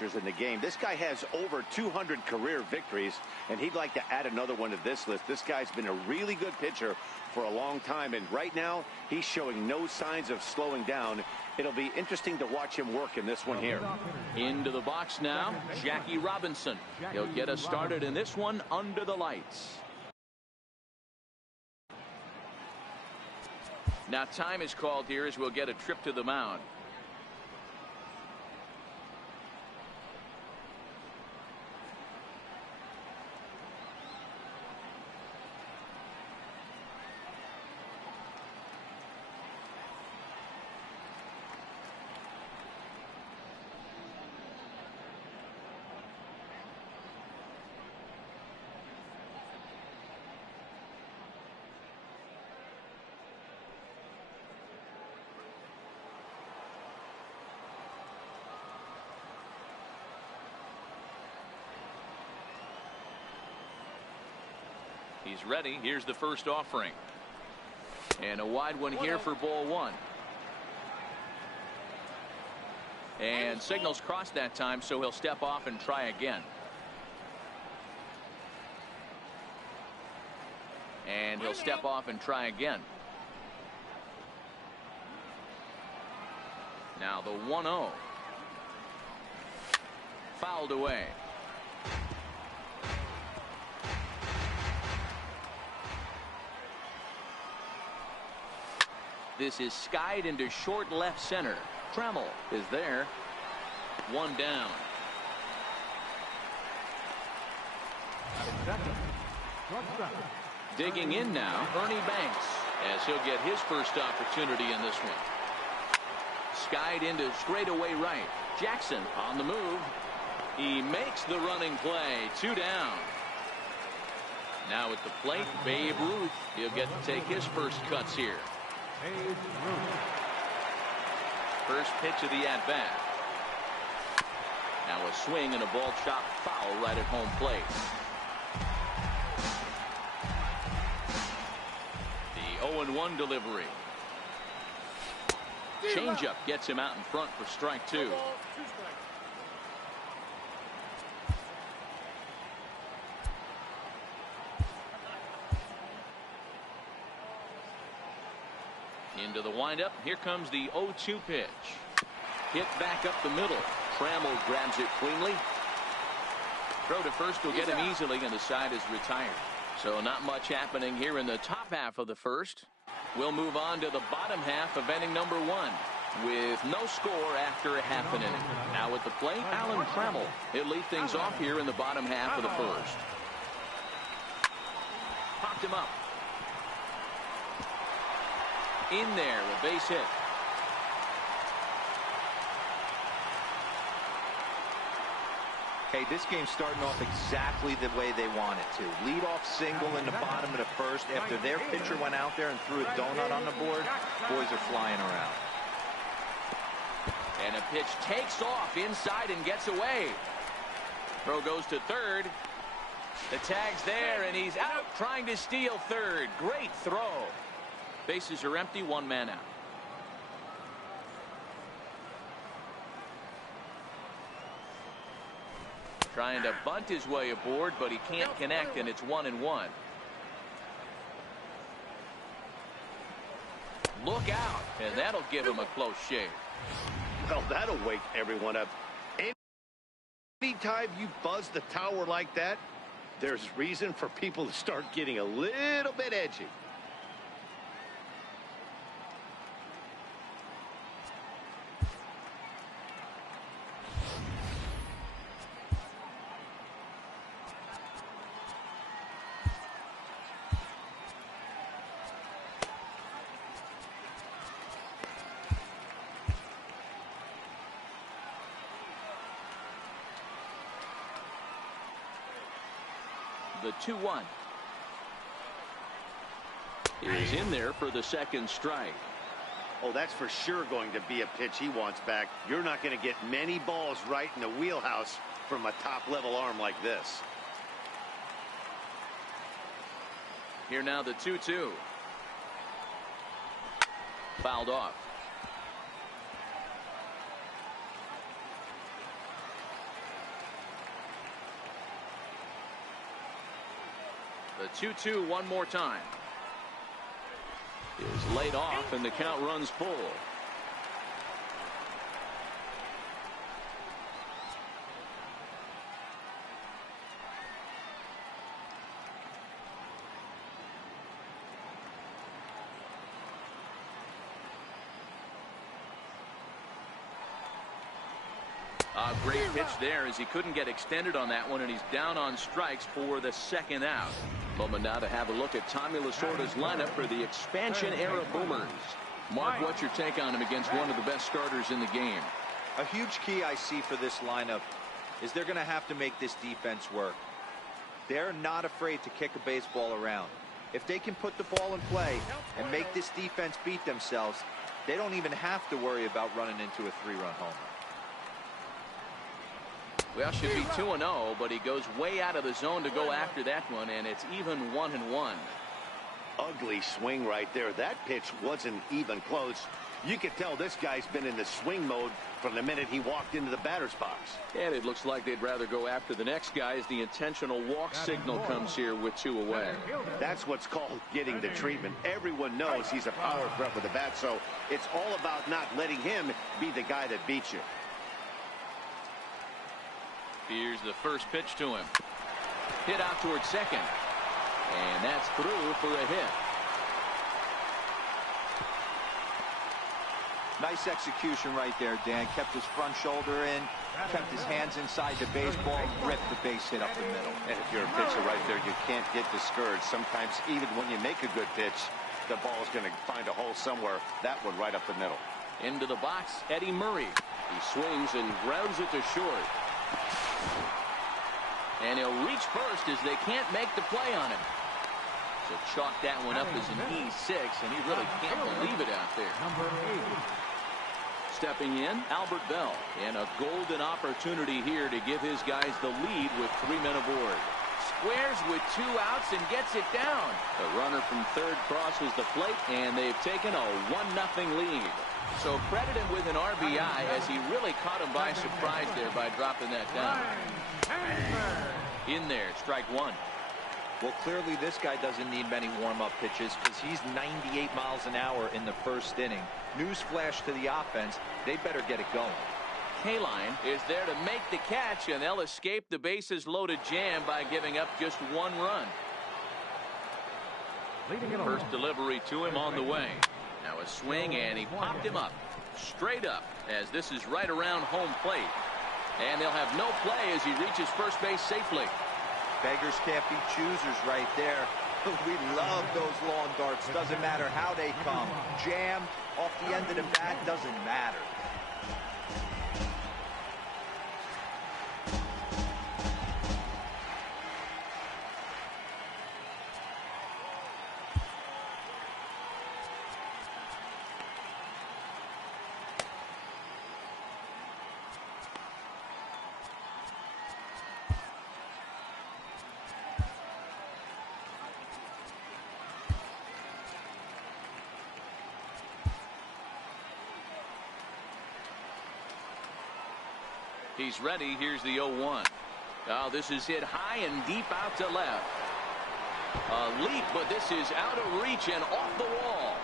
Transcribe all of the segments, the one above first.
in the game. This guy has over 200 career victories, and he'd like to add another one to this list. This guy's been a really good pitcher for a long time, and right now he's showing no signs of slowing down. It'll be interesting to watch him work in this one here. Into the box now, Jackie Robinson. He'll get us started in this one under the lights. Now time is called here as we'll get a trip to the mound. He's ready. Here's the first offering. And a wide one here for ball one. And signals crossed that time, so he'll step off and try again. And he'll step off and try again. Now the 1-0. Fouled away. This is skied into short left center. Trammell is there. One down. Digging in now, Ernie Banks, as he'll get his first opportunity in this one. Skied into straightaway right. Jackson on the move. He makes the running play. 2 down. Now at the plate, Babe Ruth. He'll get to take his first cuts here. First pitch of the at-bat. Now a swing and a ball chopped foul right at home plate. The 0-1 delivery. Changeup gets him out in front for strike 2. Into the windup. Here comes the 0-2 pitch. Hit back up the middle. Trammell grabs it cleanly. Throw to first will get him easily, and the side is retired. So not much happening here in the top half of the first. We'll move on to the bottom half of inning number 1 with no score after a half an inning. Now at the plate, Alan Trammell. He'll lead things off here in the bottom half of the first. Popped him up. In there, a base hit. Hey, this game's starting off exactly the way they want it to. Lead off single in the bottom of the first. After their pitcher went out there and threw a donut on the board, boys are flying around. And a pitch takes off inside and gets away. Throw goes to third. The tag's there, and he's out trying to steal third. Great throw. Bases are empty, 1 man out. Trying to bunt his way aboard, but he can't connect, and it's 1-1. Look out, and that'll give him a close shave. Well, that'll wake everyone up. Anytime you buzz the tower like that, there's reason for people to start getting a little bit edgy. The 2-1 is in there for the second strike. Oh, that's for sure going to be a pitch he wants back. You're not going to get many balls right in the wheelhouse from a top-level arm like this. Here now the 2-2. Fouled off. The 2-2 one more time. Is laid off and the count runs full. A great pitch there as he couldn't get extended on that one, and he's down on strikes for the second out. Moment now to have a look at Tommy Lasorda's lineup for the expansion era Boomers. Mark, what's your take on him against one of the best starters in the game? A huge key I see for this lineup is they're going to have to make this defense work. They're not afraid to kick a baseball around. If they can put the ball in play and make this defense beat themselves, they don't even have to worry about running into a 3-run homer. Well, should be 2-0, but he goes way out of the zone to go after that one, and it's even 1-1. Ugly swing right there. That pitch wasn't even close. You could tell this guy's been in the swing mode from the minute he walked into the batter's box. And it looks like they'd rather go after the next guy as the intentional walk signal comes here with 2 away. That's what's called getting the treatment. Everyone knows he's a power threat with the bat, so it's all about not letting him be the guy that beats you. Here's the first pitch to him. Hit out towards second. And that's through for a hit. Nice execution right there, Dan. Kept his front shoulder in, kept his hands inside the baseball, ripped the base hit up the middle. And if you're a pitcher right there, you can't get discouraged. Sometimes even when you make a good pitch, the ball's going to find a hole somewhere. That one right up the middle. Into the box, Eddie Murray. He swings and grounds it to short. And he'll reach first as they can't make the play on him. So chalk that one up as an E6, and he really can't believe it out there. Stepping in, Albert Bell, and a golden opportunity here to give his guys the lead with 3 men aboard. Squares with 2 outs and gets it down. The runner from third crosses the plate, and they've taken a 1-0 lead. So credit him with an RBI as he really caught him by surprise there by dropping that down. In there, strike 1. Well, clearly this guy doesn't need many warm-up pitches because he's 98 miles an hour in the first inning. Newsflash to the offense, they better get it going. Kaline is there to make the catch, and they'll escape the bases-loaded jam by giving up just 1 run. First delivery to him on the way. Now a swing, and he popped him up. Straight up, as this is right around home plate. And they'll have no play as he reaches first base safely. Beggars can't be choosers right there. We love those long darts. Doesn't matter how they come. Jammed off the end of the bat, doesn't matter. He's ready. Here's the 0-1. Oh, this is hit high and deep out to left. A leap, but this is out of reach and off the wall.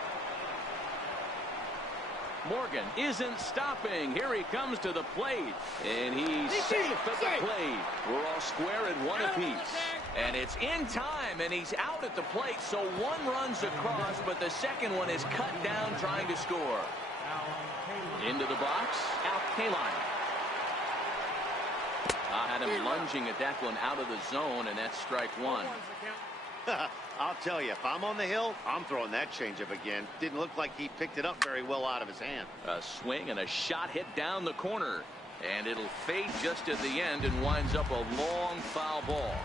Morgan isn't stopping. Here he comes to the plate. And he's safe at the plate. We're all square at 1 apiece. And it's in time, and he's out at the plate. So 1 runs across, but the second one is cut down trying to score. Into the box, Al Kaline. I had him lunging at that one out of the zone, and that's strike 1. I'll tell you, if I'm on the hill, I'm throwing that changeup again. Didn't look like he picked it up very well out of his hand. A swing and a shot hit down the corner, and it'll fade just at the end and winds up a long foul ball.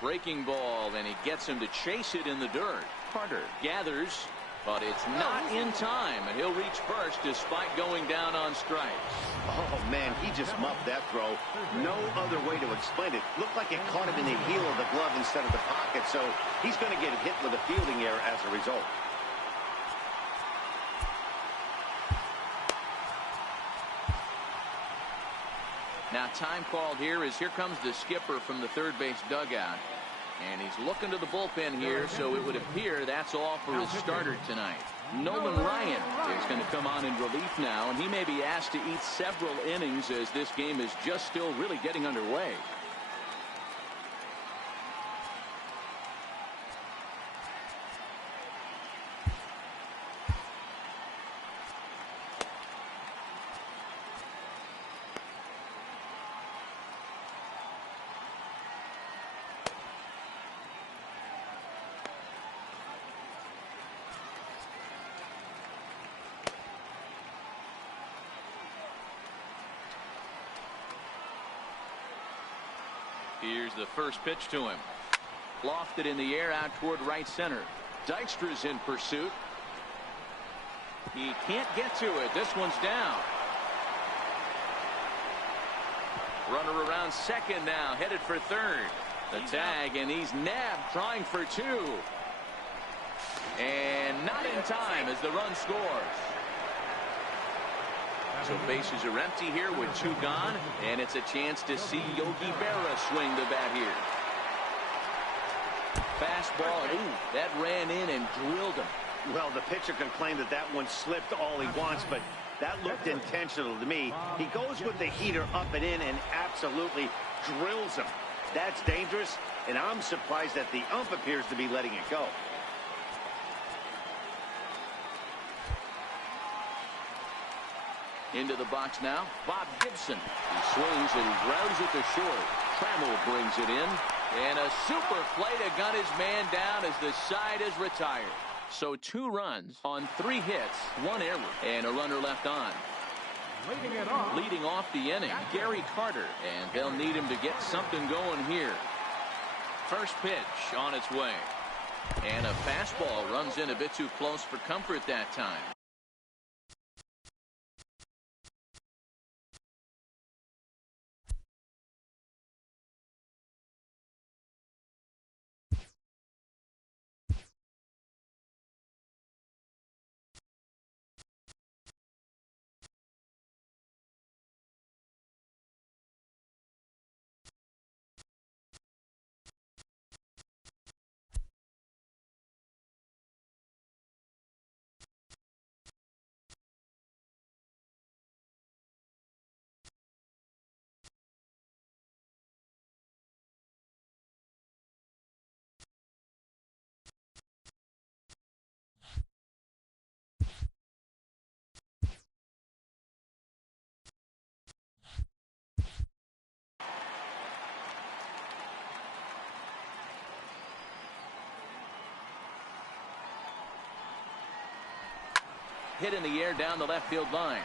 Breaking ball, and he gets him to chase it in the dirt. Carter gathers, but it's not in time, and he'll reach first despite going down on strikes. Oh, man, he just muffed that throw. No other way to explain it. Looked like it caught him in the heel of the glove instead of the pocket, so he's going to get hit with a fielding error as a result. Now time called here as here comes the skipper from the third base dugout. And he's looking to the bullpen here, so it would appear that's all for his starter tonight. Nolan Ryan is going to come on in relief now, and he may be asked to eat several innings as this game is just still really getting underway. Here's the first pitch to him. Lofted in the air out toward right center. Dykstra's in pursuit. He can't get to it. This one's down. Runner around second now, headed for third. The tag, and he's nabbed, trying for two. And not in time as the run scores. So bases are empty here with two gone, and it's a chance to see Yogi Berra swing the bat here. Fastball, and ooh, that ran in and drilled him. Well, the pitcher can claim that that one slipped all he wants, but that looked intentional to me. He goes with the heater up and in and absolutely drills him. That's dangerous, and I'm surprised that the ump appears to be letting it go. Into the box now, Bob Gibson. He swings and grounds it to short. Trammell brings it in, and a super play to gun his man down as the side is retired. So 2 runs on 3 hits, 1 error, and a runner left on. Leading off the inning, Gary Carter, and they'll need him to get something going here. First pitch on its way, and a fastball runs in a bit too close for comfort that time. Hit in the air down the left field line.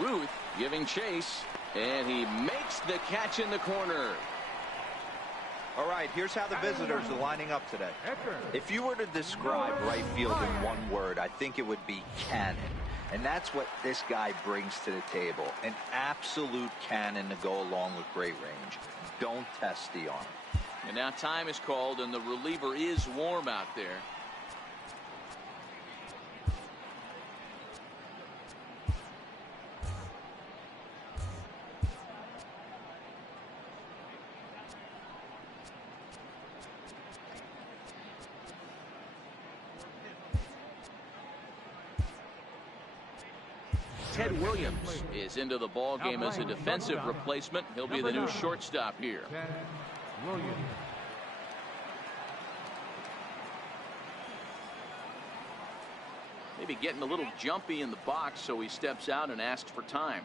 Ruth giving chase, and he makes the catch in the corner. All right, here's how the visitors are lining up today. If you were to describe right field in one word, I think it would be cannon. And that's what this guy brings to the table. An absolute cannon to go along with great range. Don't test the arm. And now time is called, and the reliever is warm out there. Ted Williams is into the ball game as a defensive replacement. He'll be the new shortstop here. Maybe getting a little jumpy in the box, so he steps out and asks for time.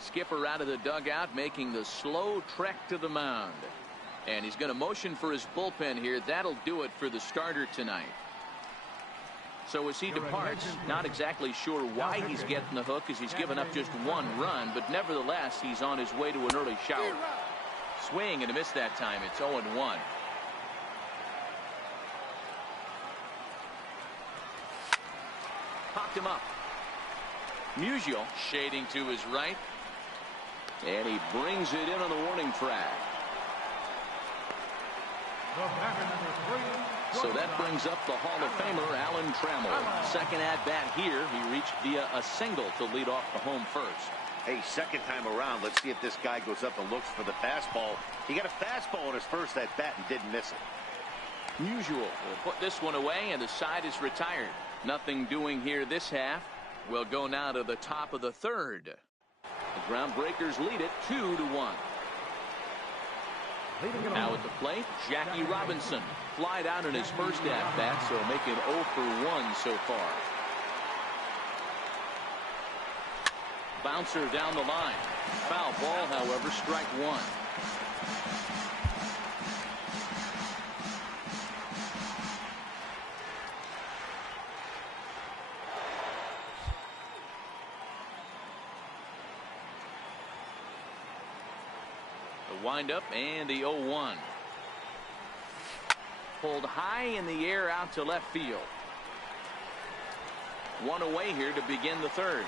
Skipper out of the dugout, making the slow trek to the mound. And he's going to motion for his bullpen here. That'll do it for the starter tonight. So as he departs, not exactly sure why he's getting the hook, as he's given up just 1 run, but nevertheless, he's on his way to an early shower. Swing and a miss that time. It's 0-1. popped him up. Musial shading to his right. And he brings it in on the warning track. So that brings up the Hall of Famer, Alan Trammell. Second at-bat here. He reached via a single to lead off the home first. Hey, second time around, let's see if this guy goes up and looks for the fastball. He got a fastball on his first at-bat and didn't miss it. Musial will put this one away, and the side is retired. Nothing doing here this half. We'll go now to the top of the third. The Groundbreakers lead it 2-1. Now at the plate, Jackie Robinson. Flied out in his first at-bat, so making 0 for 1 so far. Bouncer down the line. Foul ball, however, strike one. The windup and the 0-1. Pulled high in the air out to left field. One away here to begin the third.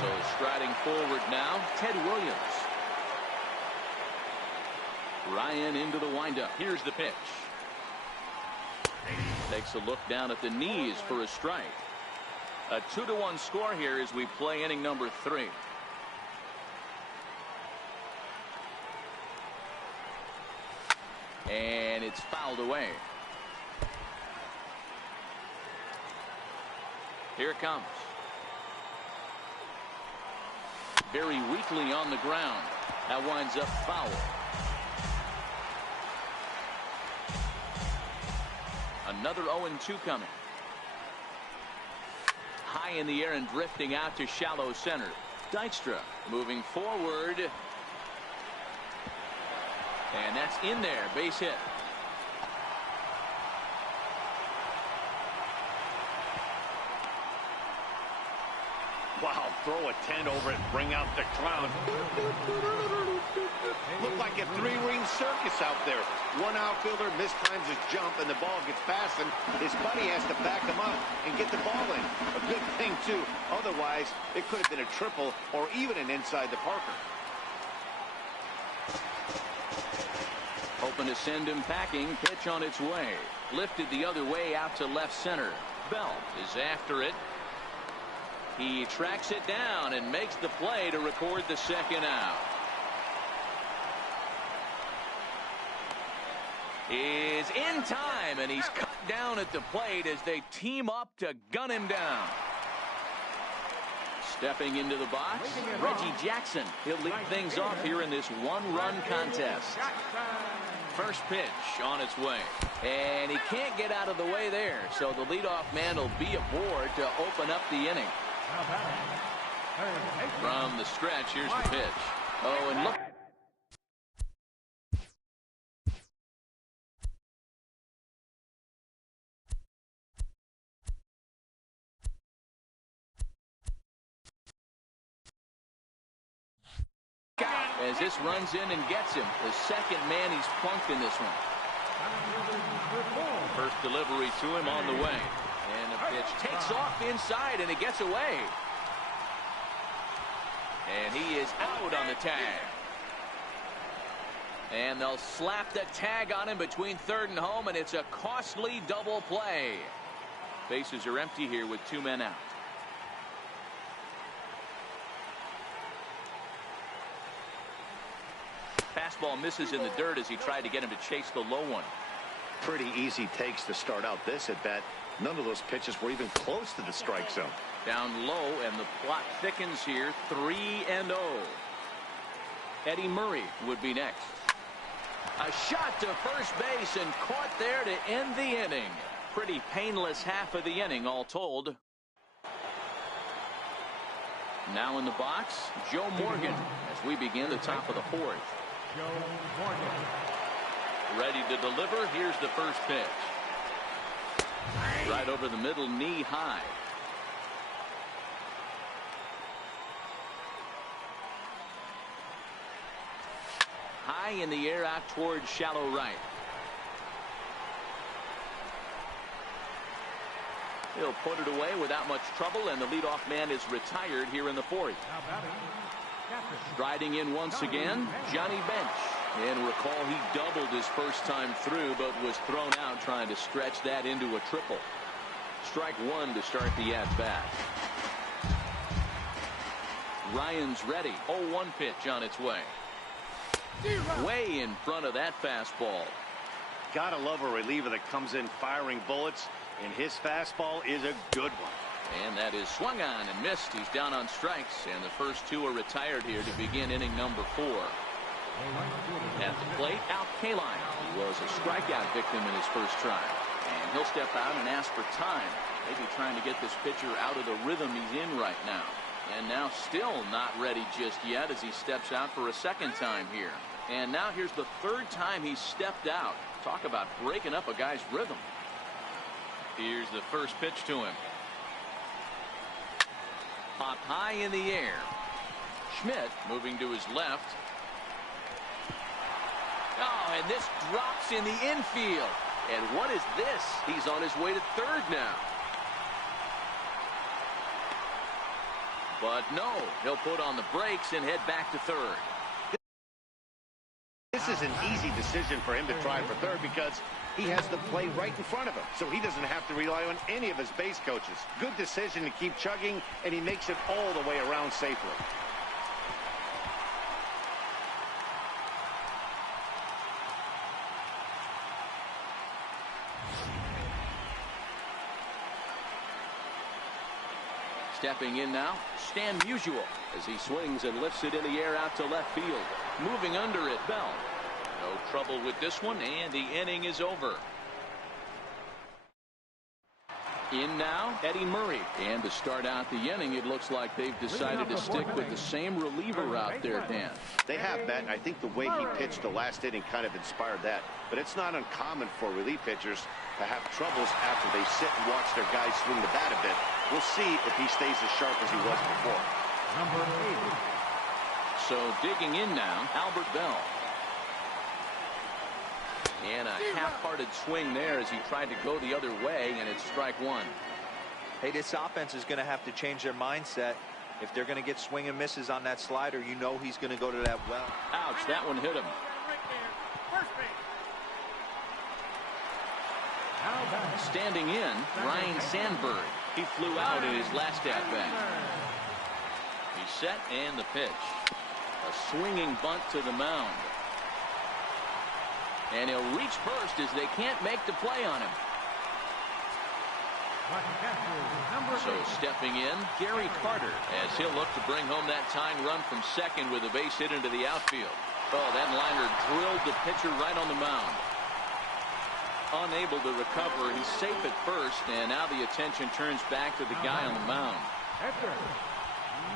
So striding forward now, Ted Williams. Ryan into the windup. Here's the pitch. Takes a look down at the knees for a strike. A 2-1 score here as we play inning number 3. And it's fouled away. Here it comes. Very weakly on the ground. That winds up foul. Another 0-2 coming. High in the air and drifting out to shallow center. Dykstra moving forward. And that's in there. Base hit. Wow, throw a tent over it and bring out the clown. Looked like a 3-ring circus out there. One outfielder mistimes his jump and the ball gets past him. His buddy has to back him up and get the ball in. A good thing, too. Otherwise, it could have been a triple or even an inside the Parker. Hoping to send him packing. Pitch on its way. Lifted the other way out to left center. Belt is after it. He tracks it down and makes the play to record the second out. Is in time, and he's cut down at the plate as they team up to gun him down. Stepping into the box, Reggie Jackson. He'll lead things off here in this one-run contest. First pitch on its way. And he can't get out of the way there, so the leadoff man will be aboard to open up the inning. From the stretch, here's the pitch. Oh, and look. As this runs in and gets him. The second man he's plunked in this one. First delivery to him on the way. And the pitch takes off inside, and it gets away. And he is out on the tag. And they'll slap the tag on him between third and home, and it's a costly double play. Bases are empty here with 2 men out. Fastball misses in the dirt as he tried to get him to chase the low one. Pretty easy takes to start out this at bat. None of those pitches were even close to the strike zone. Down low, and the plot thickens here. 3-0. Eddie Murray would be next. A shot to first base and caught there to end the inning. Pretty painless half of the inning all told. Now in the box, Joe Morgan as we begin the top of the 4th. Joe Morgan. Ready to deliver. Here's the first pitch. Right over the middle, knee high. high in the air out towards shallow right. He'll put it away without much trouble, and the leadoff man is retired here in the fourth. Striding in once again, Johnny Bench. And recall, he doubled his first time through, but was thrown out trying to stretch that into a triple. Strike one to start the at-bat. Ryan's ready. 0-1 pitch on its way. Way in front of that fastball. Gotta love a reliever that comes in firing bullets, and his fastball is a good one. And that is swung on and missed. He's down on strikes, and the first two are retired here to begin inning number 4. At the plate, Al Kaline. He was a strikeout victim in his first try. And he'll step out and ask for time. Maybe trying to get this pitcher out of the rhythm he's in right now. And now still not ready just yet as he steps out for a second time here. And now here's the third time he's stepped out. Talk about breaking up a guy's rhythm. Here's the first pitch to him. Popped high in the air. Schmidt moving to his left. Oh, and this drops in the infield. And what is this? He's on his way to third now. But no, he'll put on the brakes and head back to third. This is an easy decision for him to try for third because he has the play right in front of him, so he doesn't have to rely on any of his base coaches. Good decision to keep chugging, and he makes it all the way around safely. Stepping in now, Stan Musial as he swings and lifts it in the air out to left field. Moving under it, Bell. No trouble with this one, and the inning is over. In now, Eddie Murray. And to start out the inning, it looks like they've decided to stick with the same reliever out there, Dan. They have, Matt, and I think the way he pitched the last inning kind of inspired that. But it's not uncommon for relief pitchers to have troubles after they sit and watch their guys swing the bat a bit. We'll see if he stays as sharp as he was before. Number 8. So digging in now, Albert Bell. And a half-hearted swing there as he tried to go the other way, and it's strike one. Hey, this offense is going to have to change their mindset. If they're going to get swing and misses on that slider, you know he's going to go to that well. Ouch, that one hit him. Standing in, Ryan Sandberg. He flew out in his last at-bat. He's set, and the pitch. A swinging bunt to the mound. And he'll reach first as they can't make the play on him. So stepping in, Gary Carter, as he'll look to bring home that tying run from second with a base hit into the outfield. Oh, that liner drilled the pitcher right on the mound. Unable to recover, he's safe at first, and now the attention turns back to the guy on the mound.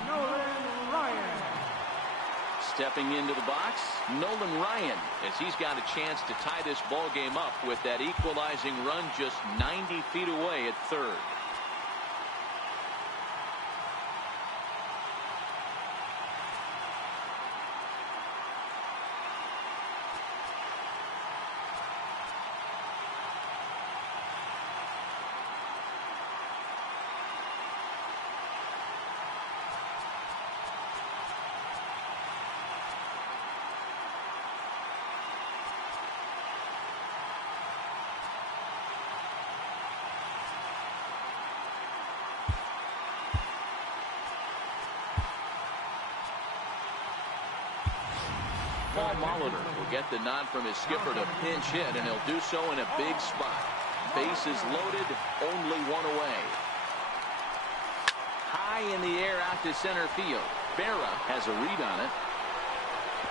Nolan Ryan. Stepping into the box, Nolan Ryan, as he's got a chance to tie this ball game up with that equalizing run just 90 feet away at third. Paul Molitor will get the nod from his skipper to pinch hit, and he'll do so in a big spot. Bases loaded, only one away. High in the air out to center field. Berra has a read on it.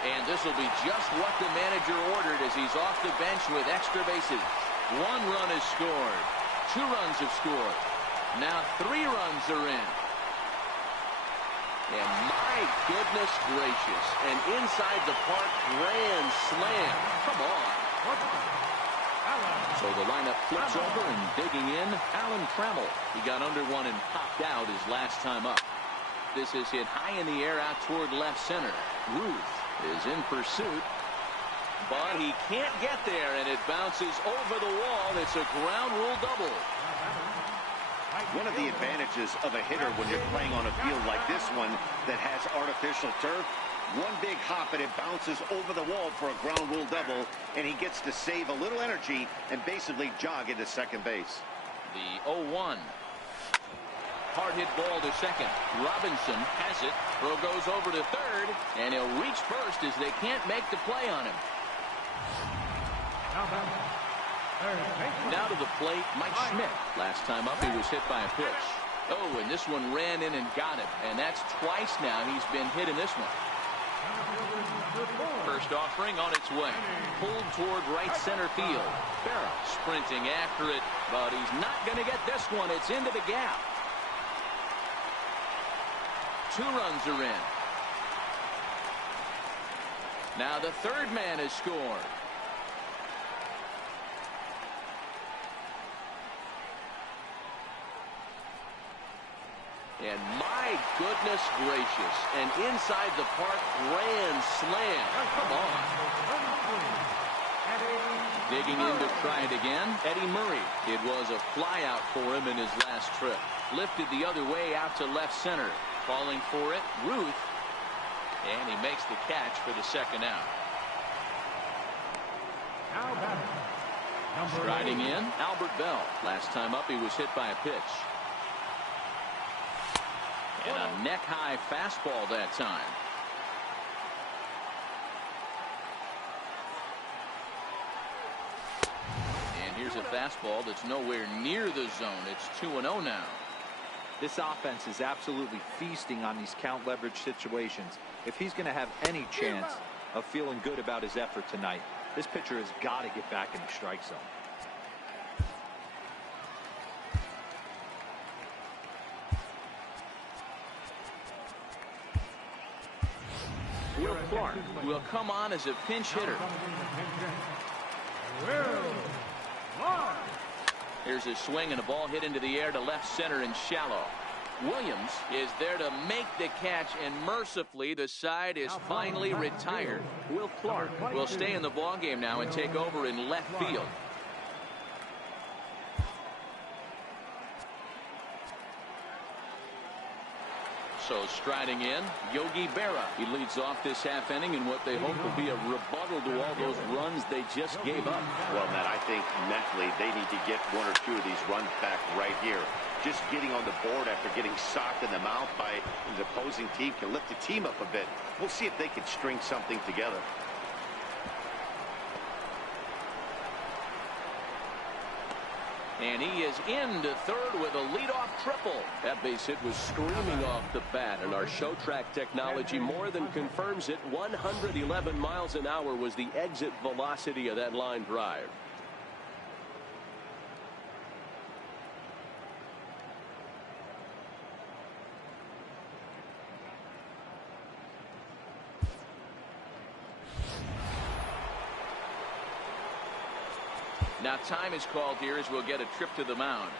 And this will be just what the manager ordered as he's off the bench with extra bases. 1 run is scored. 2 runs have scored. Now 3 runs are in. And my goodness gracious, an inside the park grand slam. Come on. So the lineup flips over, and digging in, Alan Trammell. He got under one and popped out his last time up. This is hit high in the air out toward left center. Ruth is in pursuit. but he can't get there, and it bounces over the wall. It's a ground rule double. One of the advantages of a hitter when you're playing on a field like this one that has artificial turf, one big hop and it bounces over the wall for a ground rule double, and he gets to save a little energy and basically jog into second base. The 0-1. Hard hit ball to second. Robinson has it. Throw goes over to third, and he'll reach first as they can't make the play on him. Now to the plate, Mike Schmidt. Last time up, he was hit by a pitch. Oh, and this one ran in and got him, and that's twice now he's been hit in this one. First offering on its way. Pulled toward right center field. Berra sprinting after it, but he's not going to get this one. It's into the gap. 2 runs are in. Now the third man has scored. And my goodness gracious, an inside the park grand slam. Come on. Digging in to try it again, Eddie Murray. It was a fly out for him in his last trip. Lifted the other way out to left center. Calling for it, Ruth. And he makes the catch for the second out. Striding in, Albert Bell. Last time up, he was hit by a pitch. And a neck-high fastball that time. And here's a fastball that's nowhere near the zone. It's 2-0 now. This offense is absolutely feasting on these count leverage situations. If he's going to have any chance of feeling good about his effort tonight, this pitcher has got to get back in the strike zone. Will Clark will come on as a pinch hitter. Here's a swing and a ball hit into the air to left center and shallow. Williams is there to make the catch, and mercifully the side is finally retired. Will Clark will stay in the ballgame now and take over in left field. So striding in, Yogi Berra. He leads off this half inning in what they hope will be a rebuttal to all those runs they just gave up. Well, Matt, I think mentally they need to get 1 or 2 of these runs back right here. Just getting on the board after getting socked in the mouth by the opposing team can lift the team up a bit. We'll see if they can string something together. And he is into third with a leadoff triple. That base hit was screaming off the bat, and our show track technology more than confirms it. 111 miles an hour was the exit velocity of that line drive. Now time is called here as we'll get a trip to the mound.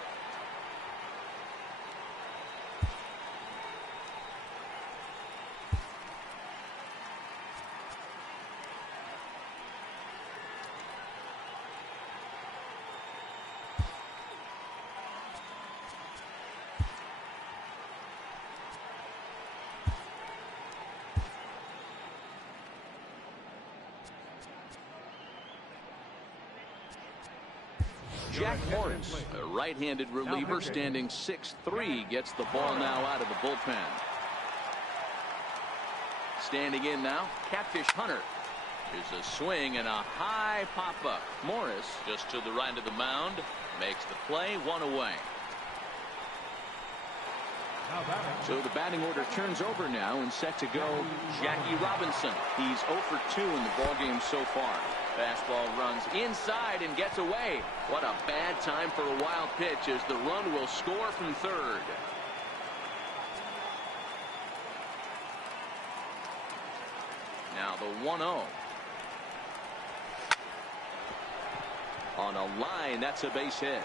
Jack Morris, a right-handed reliever standing 6'3", gets the ball now out of the bullpen. Standing in now, Catfish Hunter. Here's a swing and a high pop-up. Morris just to the right of the mound, makes the play, 1 away. So the batting order turns over now and set to go Jackie Robinson. He's 0 for 2 in the ballgame so far. Fastball runs inside and gets away. What a bad time for a wild pitch as the run will score from third. Now the 1-0. On a line, that's a base hit.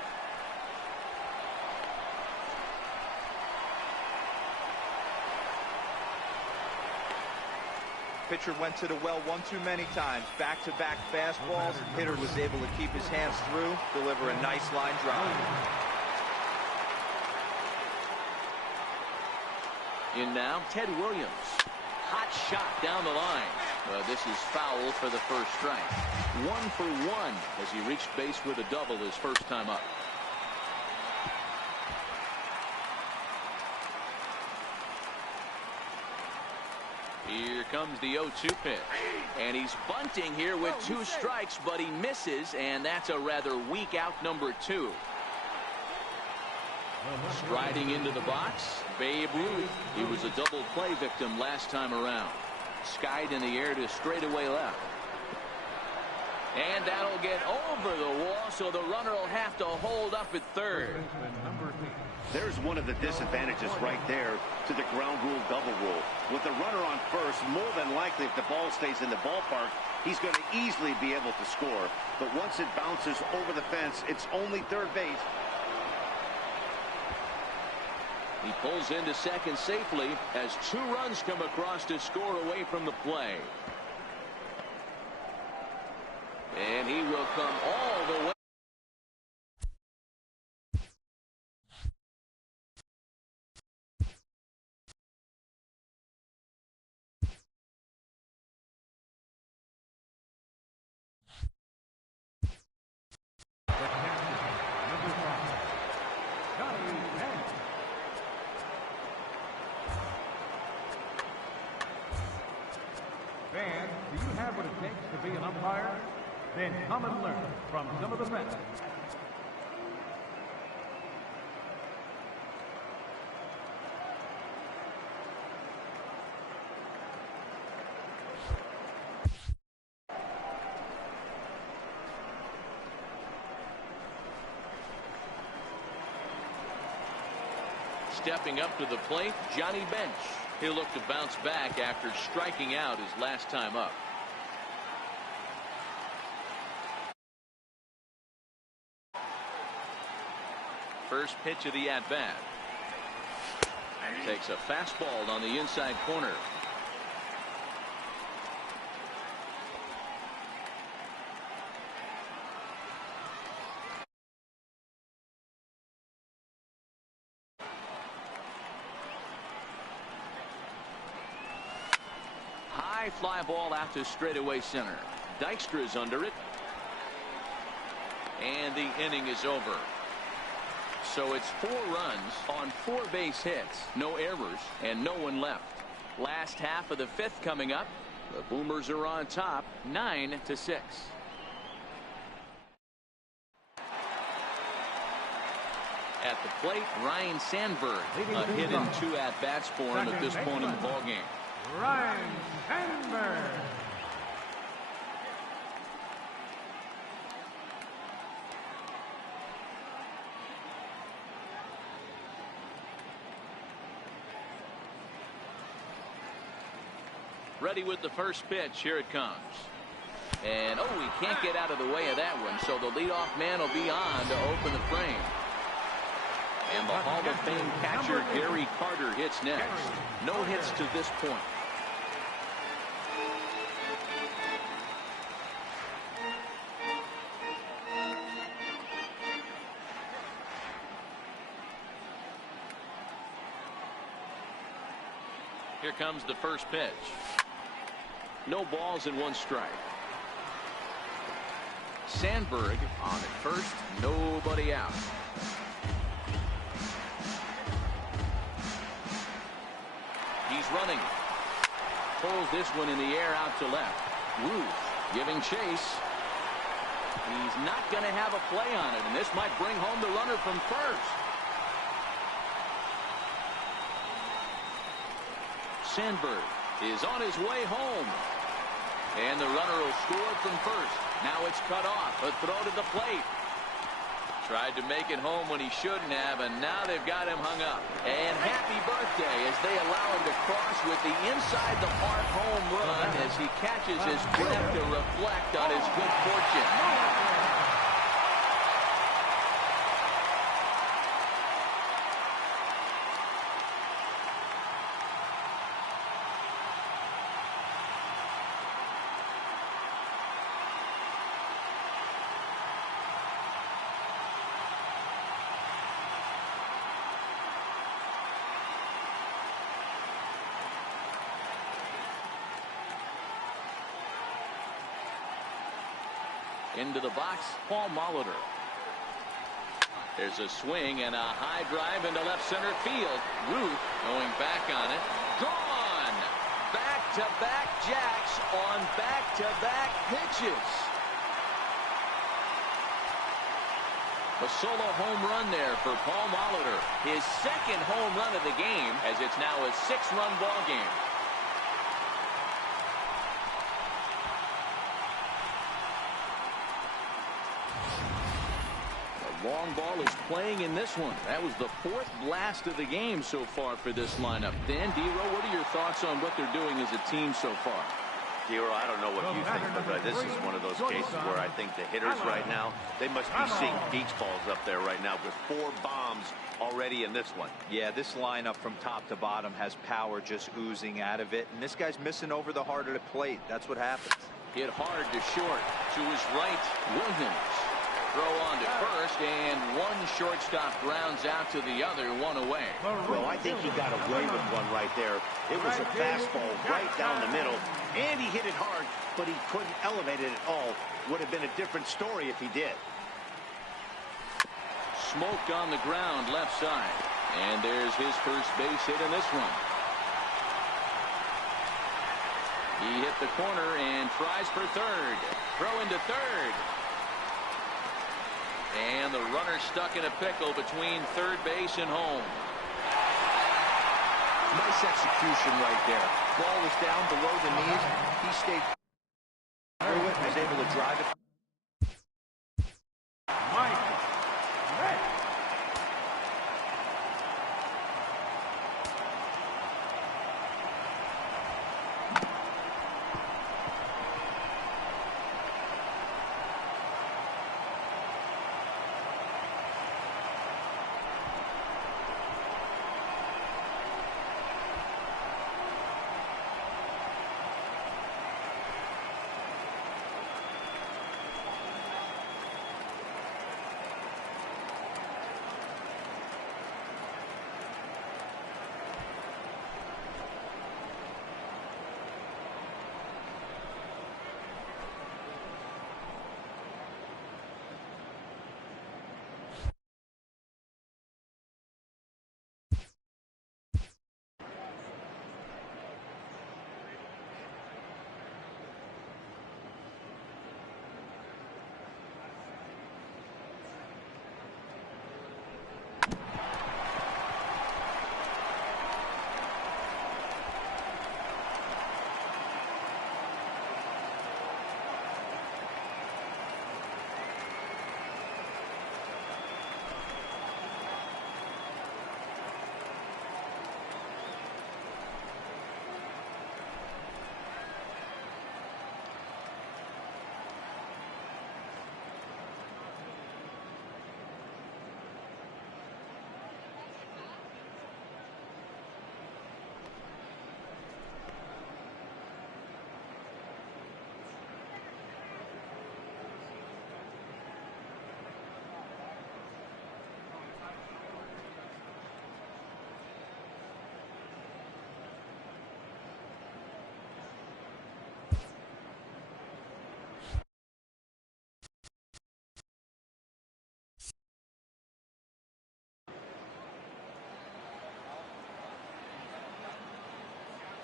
Pitcher went to the well one too many times. Back-to-back fastballs. Hitter was able to keep his hands through, deliver a nice line drive. In now, Ted Williams. Hot shot down the line. This is foul for the first strike. 1 for 1 as he reached base with a double his first time up. Here comes the 0-2 pitch. And he's bunting here with 2 strikes, but he misses, and that's a rather weak out number 2. Striding into the box, Babe Ruth. He was a double play victim last time around. Skied in the air to straightaway left. And that'll get over the wall, so the runner will have to hold up at third. There's one of the disadvantages right there to the ground rule, double rule. With the runner on first, more than likely if the ball stays in the ballpark, he's going to easily be able to score. But once it bounces over the fence, it's only third base. He pulls into second safely as 2 runs come across to score away from the play. And he will come all the way. Fans, do you have what it takes to be an umpire? Then come and learn from some of the best. Stepping up to the plate, Johnny Bench. He'll look to bounce back after striking out his last time up. First pitch of the at-bat. Takes a fastball on the inside corner. High fly ball out to straightaway center. Dykstra's under it. And the inning is over. So it's 4 runs on 4 base hits, no errors, and no one left. Last half of the 5th coming up. The Boomers are on top, 9-6. At the plate, Ryne Sandberg. A hit in 2 at-bats for him at this point in the ballgame. Ryne Sandberg. Ready with the first pitch. Here it comes. And, he can't get out of the way of that one. So the leadoff man will be on to open the frame. And the Hall of Fame catcher Gary Carter hits next. No hits to this point. Here comes the first pitch. No balls and 1 strike. Sandberg on at first, nobody out. He's running. Pulls this one in the air out to left. Ruth giving chase. He's not going to have a play on it, and this might bring home the runner from first. Sandberg is on his way home. And the runner will score from first. Now it's cut off. A throw to the plate. Tried to make it home when he shouldn't have, and now they've got him hung up. And happy birthday as they allow him to cross with the inside the park home run as he catches his breath to reflect on his good fortune. Into the box, Paul Molitor. There's a swing and a high drive into left center field. Ruth going back on it. Gone! Back-to-back jacks on back-to-back pitches. A solo home run there for Paul Molitor. His second home run of the game, as it's now a 6-run ball game. Long ball is playing in this one. That was the 4th blast of the game so far for this lineup. Dan Dero, what are your thoughts on what they're doing as a team so far? Dero, I don't know what you think, but this is one of those cases where I think the hitters right now, they must be seeing beach balls up there right now with 4 bombs already in this one. Yeah, this lineup from top to bottom has power just oozing out of it, and this guy's missing over the heart of the plate. That's what happens. Hit hard to short. To his right, Williams. Throw on to first, and one shortstop grounds out to the other, one away. Well, I think he got away with one right there. It was a fastball right down the middle, and he hit it hard, but he couldn't elevate it at all. Would have been a different story if he did. Smoked on the ground left side, and there's his first base hit in this one. He hit the corner and tries for third. Throw into third. And the runner stuck in a pickle between third base and home. Nice execution right there. Ball was down below the knees. He stayed through it and was able to drive it.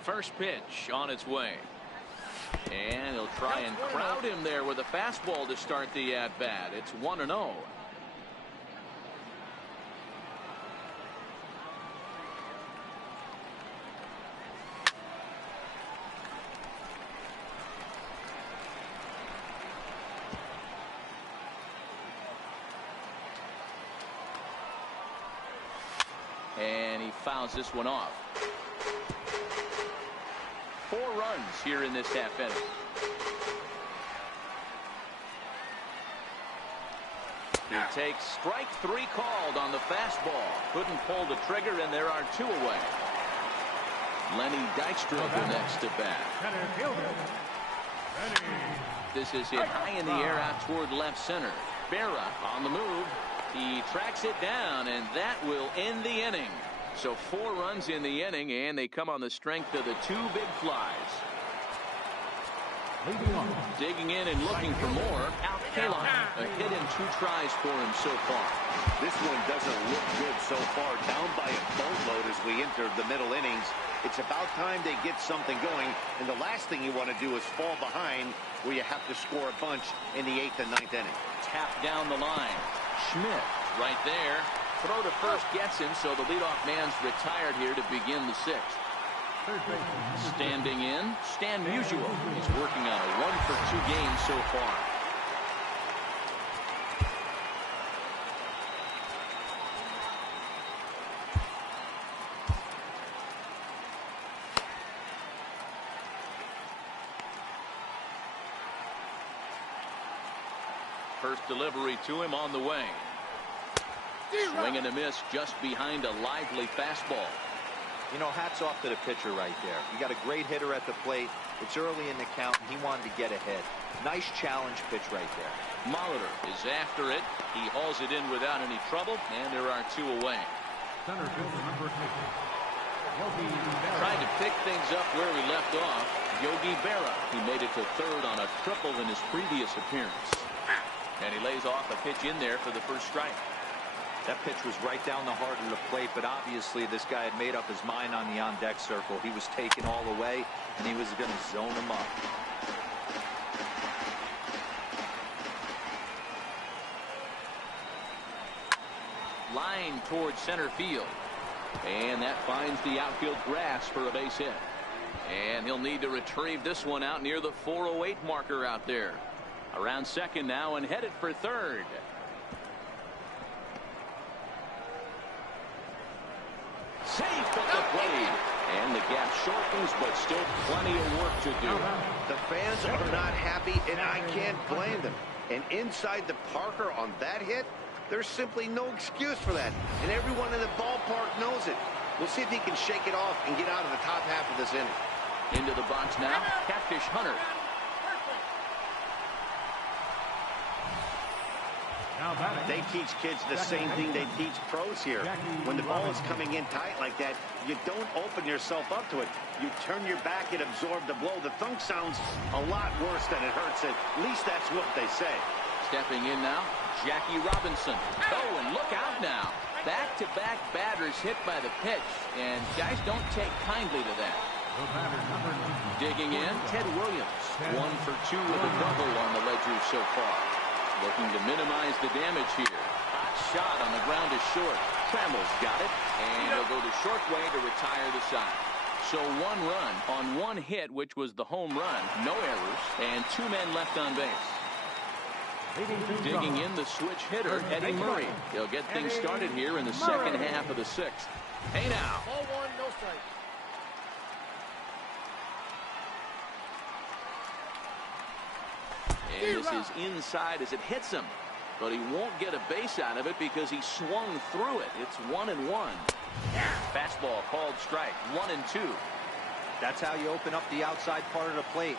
First pitch on its way. And he'll try and crowd him there with a fastball to start the at-bat. It's 1-0. And he fouls this one off. 4 runs here in this half inning. He takes strike 3 called on the fastball. Couldn't pull the trigger, and there are 2 away. Lenny Dykstra next to bat. This is hit high in the air out toward left center. Berra on the move. He tracks it down, and that will end the inning. So 4 runs in the inning, and they come on the strength of the 2 big flies. Digging in and looking for more, out Kaline, a hit in 2 tries for him so far. This one doesn't look good so far. Down by a boatload as we enter the middle innings. It's about time they get something going. And the last thing you want to do is fall behind where you have to score a bunch in the 8th and 9th inning. Tap down the line. Schmidt right there. Throw to first gets him, so the leadoff man's retired here to begin the 6th. Standing in, Stan Musial. He's working on a 1-for-2 game so far. First delivery to him on the way. Swing and a miss just behind a lively fastball. You know, hats off to the pitcher right there. You got a great hitter at the plate. It's early in the count, and he wanted to get ahead. Nice challenge pitch right there. Molitor is after it. He hauls it in without any trouble, and there are 2 away. Center fielder number 6. Trying to pick things up where we left off. Yogi Berra. He made it to 3rd on a triple in his previous appearance. And he lays off a pitch in there for the first strike. That pitch was right down the heart of the plate, but obviously this guy had made up his mind on the on-deck circle. He was taken all the way, and he was going to zone him up. Line towards center field. And that finds the outfield grass for a base hit. And he'll need to retrieve this one out near the 408 marker out there. Around second now and headed for third. Safe at the plate. And the gap shortens, but still plenty of work to do. The fans are not happy, and I can't blame them. And inside the Parker on that hit, there's simply no excuse for that. And everyone in the ballpark knows it. We'll see if he can shake it off and get out of the top half of this inning. Into the box now, Catfish Hunter. They teach kids the same thing they teach pros here. When the ball is coming in tight like that, you don't open yourself up to it. You turn your back and absorb the blow. The thunk sounds a lot worse than it hurts. At least that's what they say. Stepping in now, Jackie Robinson. Oh, and look out now. Back-to-back batters hit by the pitch, and guys don't take kindly to that. Digging in, Ted Williams. 1 for 2 with a double on the ledger so far. Looking to minimize the damage here. Hot shot on the ground is short. Trammell's got it, and he'll go to short way to retire the side. So 1 run on 1 hit, which was the home run. No errors, and 2 men left on base. Digging in the switch hitter, Eddie Murray. He'll get things started here in the second half of the 6th. Hey now. Ball 1, no strike. And this is inside as it hits him. But he won't get a base out of it because he swung through it. It's 1-1. Fastball called strike. 1-2. That's how you open up the outside part of the plate.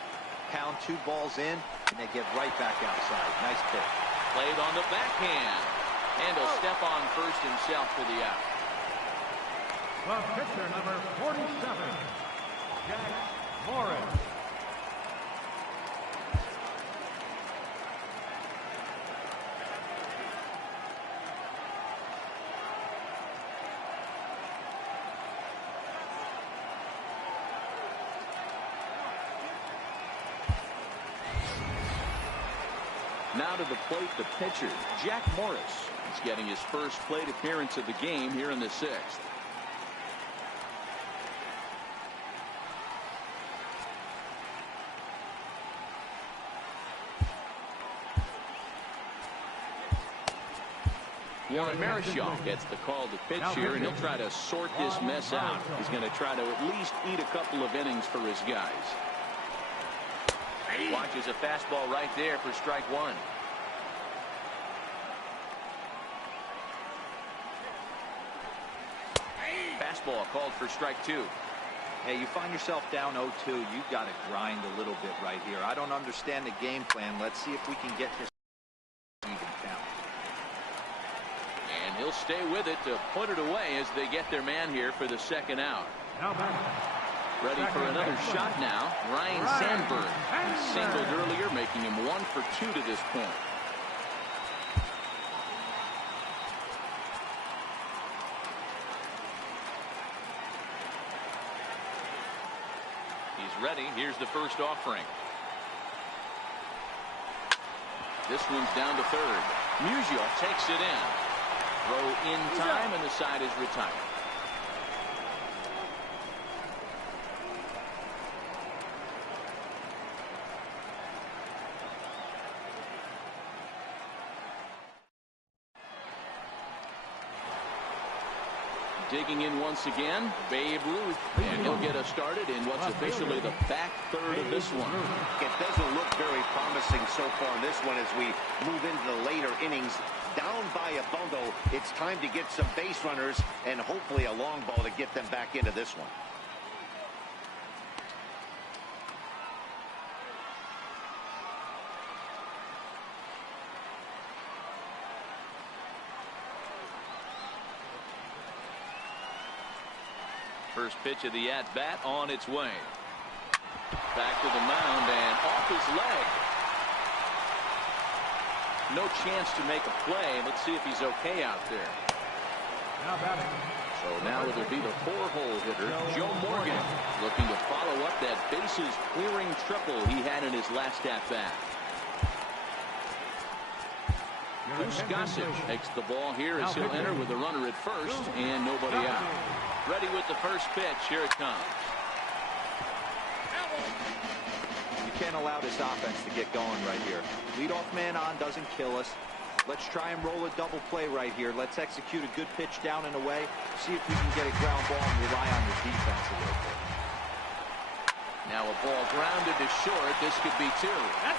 Pound 2 balls in, and they get right back outside. Nice pitch. Played on the backhand. And he'll step on first himself for the out. The pitcher number 47, Jack Morris. Now to the plate, the pitcher, Jack Morris. He's getting his first plate appearance of the game here in the 6th. Warren Marichal gets the call to pitch here, and he'll try to sort this mess out. He's going to try to at least eat a couple of innings for his guys. Watches a fastball right there for strike 1. Fastball called for strike 2. Hey, you find yourself down 0-2. You've got to grind a little bit right here. I don't understand the game plan. Let's see if we can get this even count. And he'll stay with it to put it away as they get their man here for the second out. Ready for another shot now. Ryan Sandberg. He singled earlier, making him 1 for 2 to this point. ready. Here's the first offering. This one's down to third. Musial takes it in. Throw in time, and the side is retired. Digging in once again, Babe Ruth, and he'll get us started in what's officially the back third of this one. It doesn't look very promising so far in this one as we move into the later innings. Down by a bundle, it's time to get some base runners and hopefully a long ball to get them back into this one. First pitch of the at-bat on its way. Back to the mound and off his leg. No chance to make a play. Let's see if he's okay out there. So now it'll be the 4-hole hitter, Joe Morgan, looking to follow up that bases clearing triple he had in his last at-bat. Bruce Gossage takes the ball here as he'll enter with a runner at first and nobody out. Ready with the first pitch. Here it comes. You can't allow this offense to get going right here. Leadoff man on doesn't kill us. Let's try and roll a double play right here. Let's execute a good pitch down and away. See if we can get a ground ball and rely on the defense a little bit. Now a ball grounded to short. This could be two.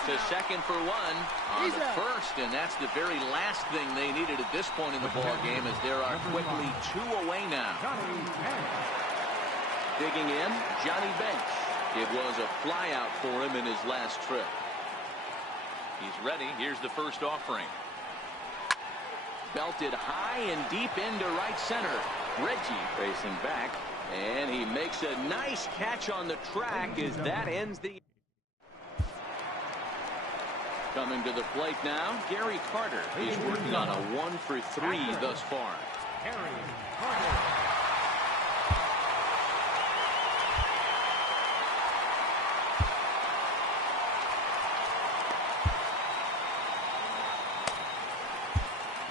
To second for one on the first, and that's the very last thing they needed at this point in the ball game, as there are quickly 2 away now. Digging in, Johnny Bench. It was a flyout for him in his last trip. He's ready. Here's the first offering. Belted high and deep into right center. Reggie facing back. And he makes a nice catch on the track as that ends the. Coming to the plate now, Gary Carter. He's working on a 1-for-3 thus far. Gary Carter.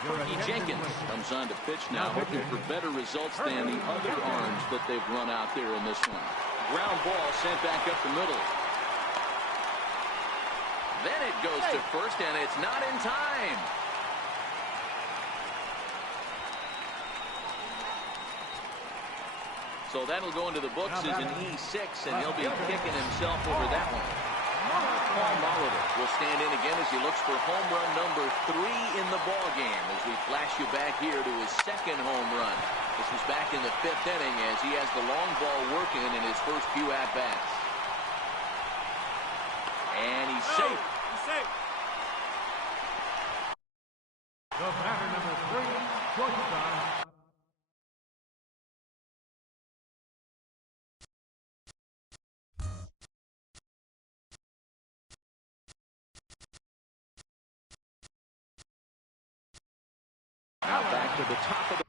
Fergie Jenkins comes on to pitch now, hoping for better results than the other arms that they've run out there in this one. Ground ball sent back up the middle. Then it goes to first, and it's not in time. So that'll go into the books as an E6, and he'll be kicking himself over that one. Paul Molitor will stand in again as he looks for home run number 3 in the ball game, as we flash you back here to his second home run. This was back in the 5th inning as he has the long ball working in his first few at-bats. And he's safe. He's safe. The batter number 3, shortstop. Now back to the top of the.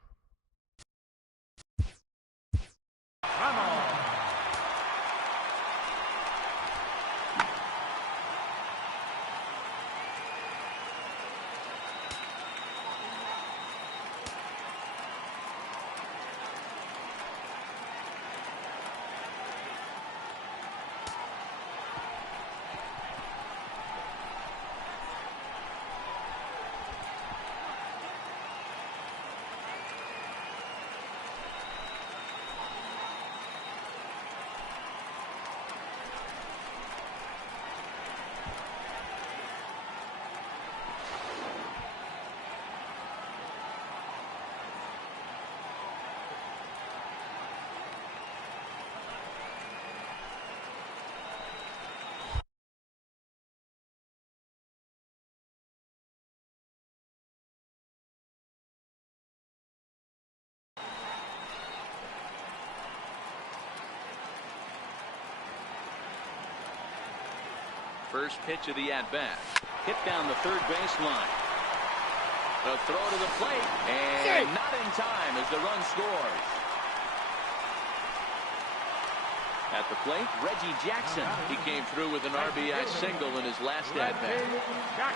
First pitch of the at-bat. Hit down the third baseline. A throw to the plate, and not in time as the run scores. At the plate, Reggie Jackson. He came through with an RBI single in his last at-bat.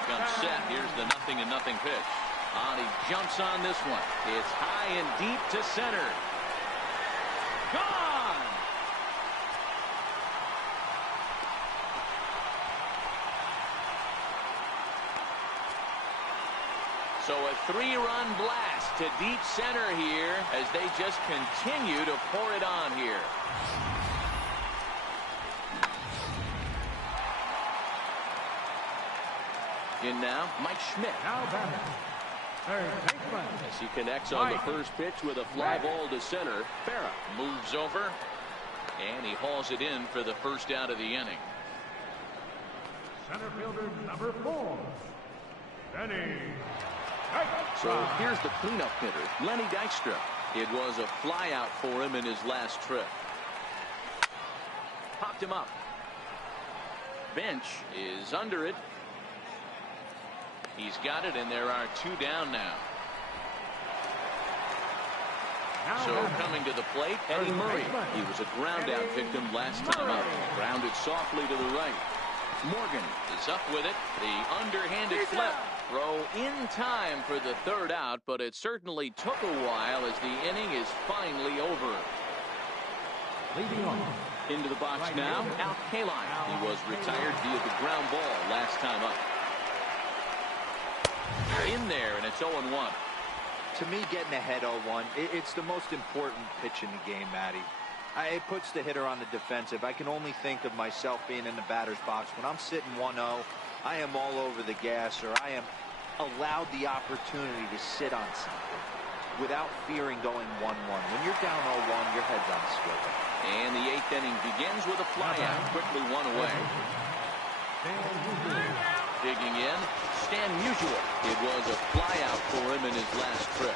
Comes set. Here's the 0-0 pitch. He jumps on this one. It's high and deep to center. Gone! So a 3-run blast to deep center here as they just continue to pour it on here. In now, Mike Schmidt. As he connects on the first pitch with a fly ball to center. Berra Moves over, and he hauls it in for the first out of the inning. Center fielder number 4, Lenny. So here's the cleanup hitter, Lenny Dykstra. It was a flyout for him in his last trip. Popped him up. Bench is under it. He's got it, and there are 2 down now. So coming to the plate, Eddie Murray. He was a ground-out victim last time up. Grounded softly to the right. Morgan is up with it. The underhanded flip. Throw in time for the 3rd out, but it certainly took a while as the inning is finally over. Leading on. Into the box now, Al Kaline. He was retired via the ground ball last time up. In there, and it's 0-1. To me, getting ahead 0-1, it's the most important pitch in the game, Matty. It puts the hitter on the defensive. I can only think of myself being in the batter's box. When I'm sitting 1-0, I am all over the gas, or I am allowed the opportunity to sit on something without fearing going 1-1. When you're down 0-1, your head's on the swivel. And the 8th inning begins with a flyout. Quickly 1 away. Digging in, Stan Musial. It was a flyout for him in his last trip.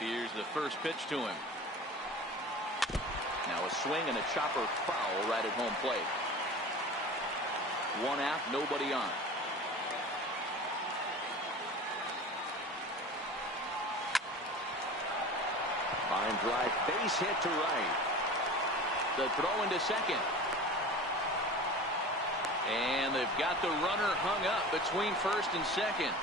Here's the first pitch to him. Now a swing and a chopper foul right at home plate. 1 out, nobody on. Line drive, base hit to right. The throw into second. And they've got the runner hung up between first and second.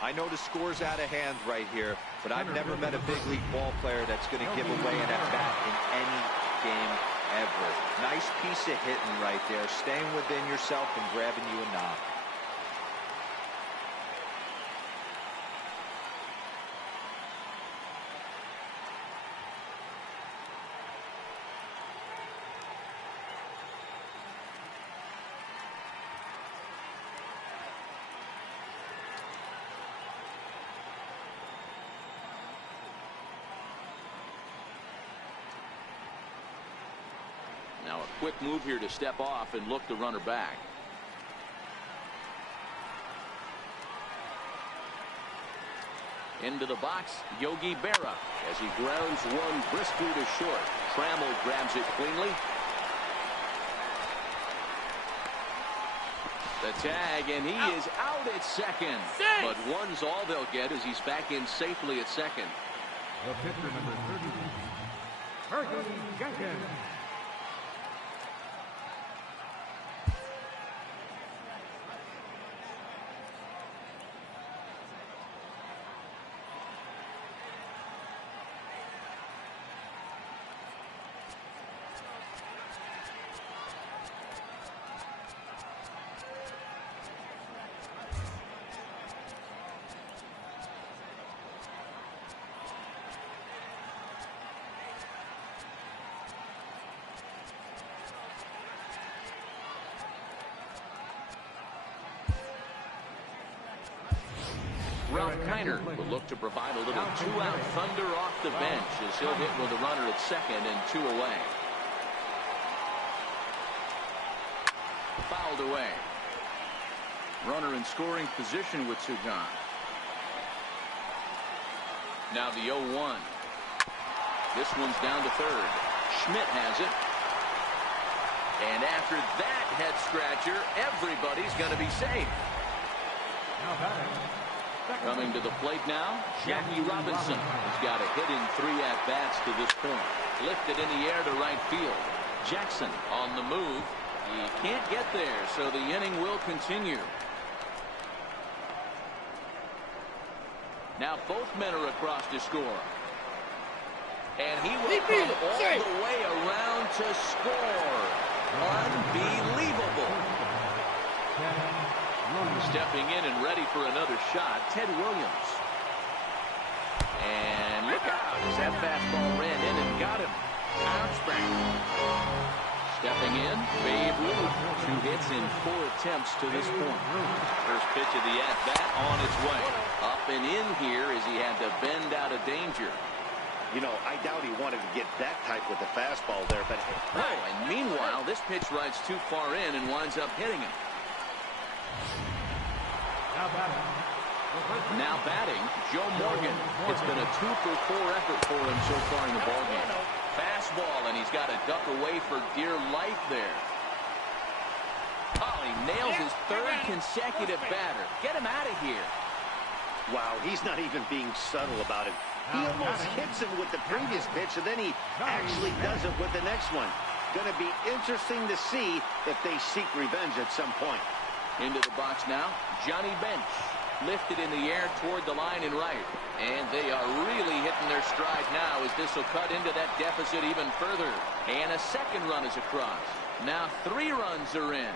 I know the score's out of hand right here, but I've never met a big league ball player that's going to give away an at-bat in any game ever. Nice piece of hitting right there, staying within yourself and grabbing you a knock. Now a quick move here to step off and look the runner back. Into the box, Yogi Berra as he grounds one briskly to short. Trammell grabs it cleanly. The tag, and he is out at second. But one's all they'll get as he's back in safely at second. The pitcher number 30, Fergie Jenkins. Reiner will look to provide a little two-out thunder off the bench as he'll hit with a runner at second and 2 away. Fouled away. Runner in scoring position with 2 gone. Now the 0-1. This one's down to third. Schmidt has it. And after that head scratcher, everybody's going to be safe. Coming to the plate now, Jackie Robinson has got a hit in 3 at-bats to this point. Lifted in the air to right field. Jackson on the move. He can't get there, so the inning will continue. Now both men are across to score. And he will come all the way around to score. Unbelievable. Stepping in and ready for another shot, Ted Williams. And look out as that fastball ran in and got him. Bounce back. Stepping in, Babe Ruth. 2 hits in 4 attempts to this point. First pitch of the at-bat on its way. Up and in here as he had to bend out of danger. You know, I doubt he wanted to get that type with the fastball there, but... Oh, and meanwhile, this pitch rides too far in and winds up hitting him. Now batting, Joe Morgan. It's been a 2-for-4 effort for him so far in the ballgame. Fastball, and he's got to duck away for dear life there. Oh, he nails his 3rd consecutive batter. Get him out of here. Wow, he's not even being subtle about it. He almost hits him with the previous pitch, and then he actually does it with the next one. Going to be interesting to see if they seek revenge at some point. Into the box now, Johnny Bench. Lifted in the air toward the line and right. And they are really hitting their stride now as this will cut into that deficit even further. And a second run is across. Now 3 runs are in.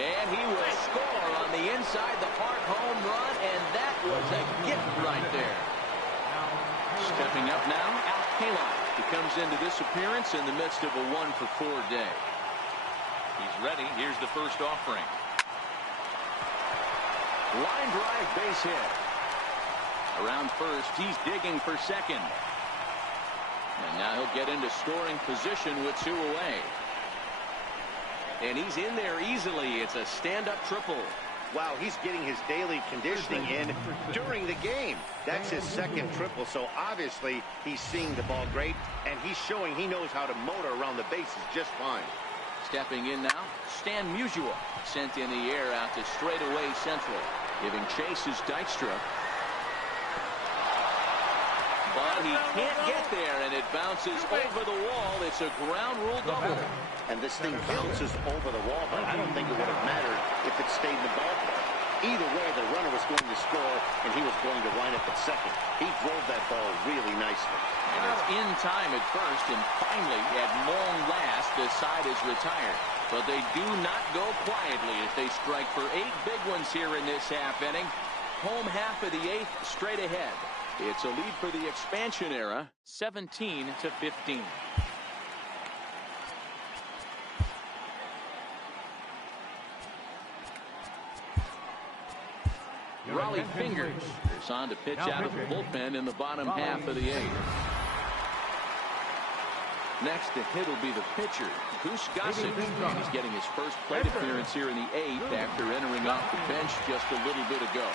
And he will score on the inside the park home run, and that was a gift right there. Stepping up now, Al Kaline. He comes into this appearance in the midst of a 1-for-4 day. He's ready. Here's the first offering. Line drive base hit. Around first, he's digging for second. And now he'll get into scoring position with 2 away. And he's in there easily. It's a stand-up triple. Wow, he's getting his daily conditioning in during the game. That's his 2nd triple, so obviously he's seeing the ball great, and he's showing he knows how to motor around the bases just fine. Stepping in now, Stan Musial. Sent in the air out to straightaway central. Giving chase is Dykstra. But he can't get there, and it bounces over the wall. It's a ground rule double. And this thing bounces over the wall, but I don't think it would have mattered if it stayed in the ballpark. Either way, the runner was going to score, and he was going to wind up at second. He drove that ball really nicely. And it's in time at first, and finally, at long last, the side is retired. But they do not go quietly as they strike for 8 big ones here in this half inning. Home half of the 8th straight ahead. It's a lead for the expansion era, 17-15. Raleigh Fingers is on to pitch out of the bullpen in the bottom half of the 8th. Next to hit will be the pitcher, Goose Gossett. He's getting his first plate appearance here in the 8th after entering off the bench just a little bit ago.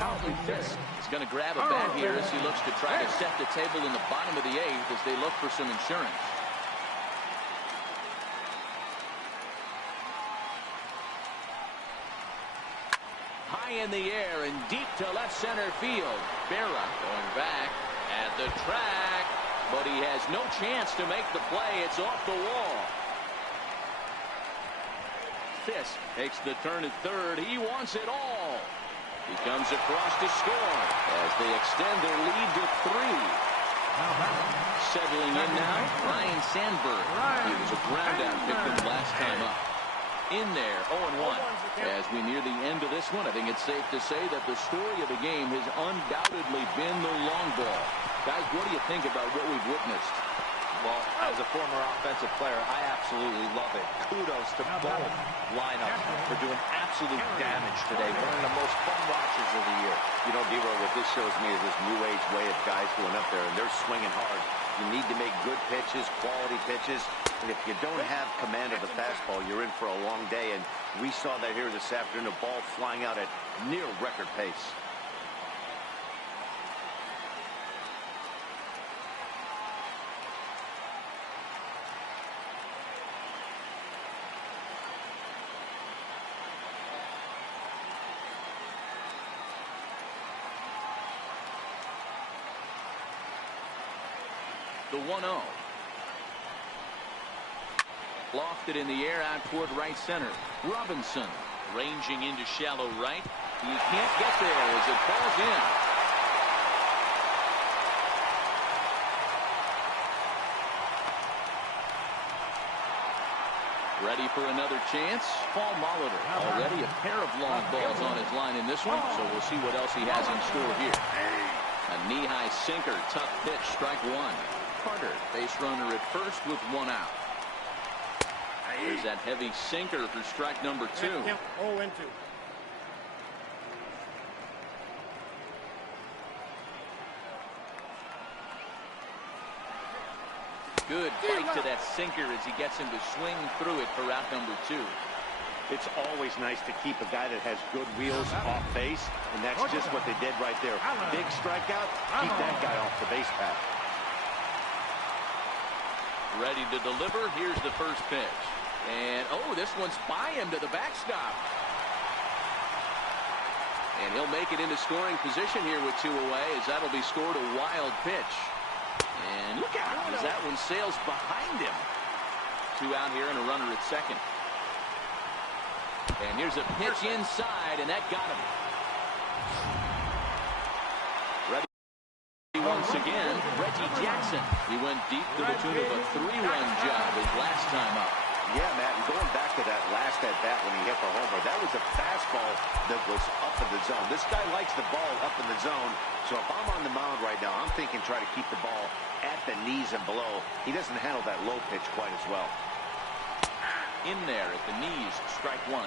Carlton Fisk is going to grab a bat here as he looks to try to set the table in the bottom of the 8th as they look for some insurance. High in the air and deep to left center field. Berra going back at the track, but he has no chance to make the play. It's off the wall. Fisk takes the turn at third. He wants it all. He comes across to score as they extend their lead to 3. Settling in now, Ryan Sandberg. He was a ground-out victim last time up. In there, 0-1. As we near the end of this one, I think it's safe to say that the story of the game has undoubtedly been the long ball. Guys, what do you think about what we've witnessed? Well, as a former offensive player, I absolutely love it. Kudos to both lineups for doing absolute damage today. One of the most fun watches of the year. You know, Dero, what this shows me is this new age way of guys going up there, and they're swinging hard. You need to make good pitches, quality pitches. And if you don't have command of the fastball, you're in for a long day. And we saw that here this afternoon, a ball flying out at near record pace. The 1-0. Lofted in the air out toward right center. Robinson ranging into shallow right. He can't get there as it falls in. Ready for another chance. Paul Molitor already a pair of long balls on his line in this one, so we'll see what else he has in store here. A knee-high sinker, tough pitch, strike one. Carter, base runner at first with one out. There's that heavy sinker for strike number 2. 0-2. Good fight to that sinker as he gets him to swing through it for out number 2. It's always nice to keep a guy that has good wheels off base, and that's just what they did right there. Big strikeout, keep that guy off the base path. Ready to deliver. Here's the first pitch. And, oh, this one's by him to the backstop. And he'll make it into scoring position here with 2 away, as that'll be scored a wild pitch. And look out as that one sails behind him. 2 out here and a runner at second. And here's a pitch inside, and that got him. Ready once again, Reggie Jackson. He went deep to the tune of a 3-run job his last time up. Yeah, Matt, and going back to that last at-bat when he hit the homer, that was a fastball that was up in the zone. This guy likes the ball up in the zone, so if I'm on the mound right now, I'm thinking try to keep the ball at the knees and below. He doesn't handle that low pitch quite as well. In there at the knees, strike 1.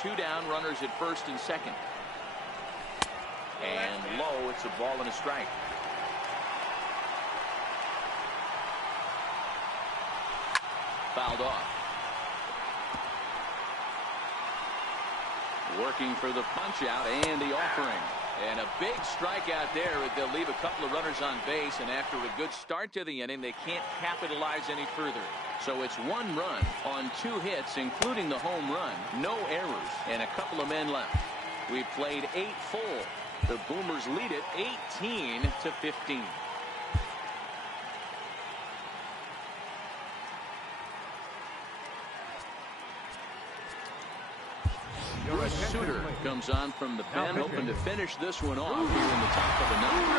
2 down, runners at first and second. And low, it's a ball and a strike. Fouled off. Working for the punch out and the offering. And a big strikeout there. They'll leave a couple of runners on base, and after a good start to the inning, they can't capitalize any further. So it's 1 run on 2 hits, including the home run. No errors, and a couple of men left. We've played 8 full. The Boomers lead it 18-15. Bruce Sutter comes on from the pen, hoping to finish this one off here in the top of the 9th.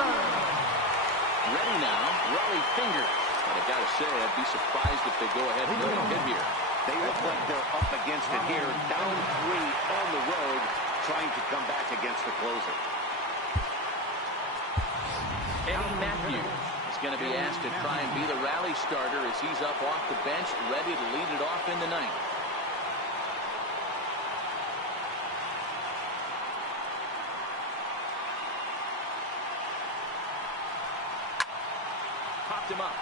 Ready now, Rollie Fingers. But I gotta say, I'd be surprised if they go ahead and let him hit here. They look like they're up against it here, down 3 on the road, trying to come back against the closer. Eddie Matthews is going to be asked to try and be the rally starter as he's up off the bench, ready to lead it off in the 9th. Popped him up.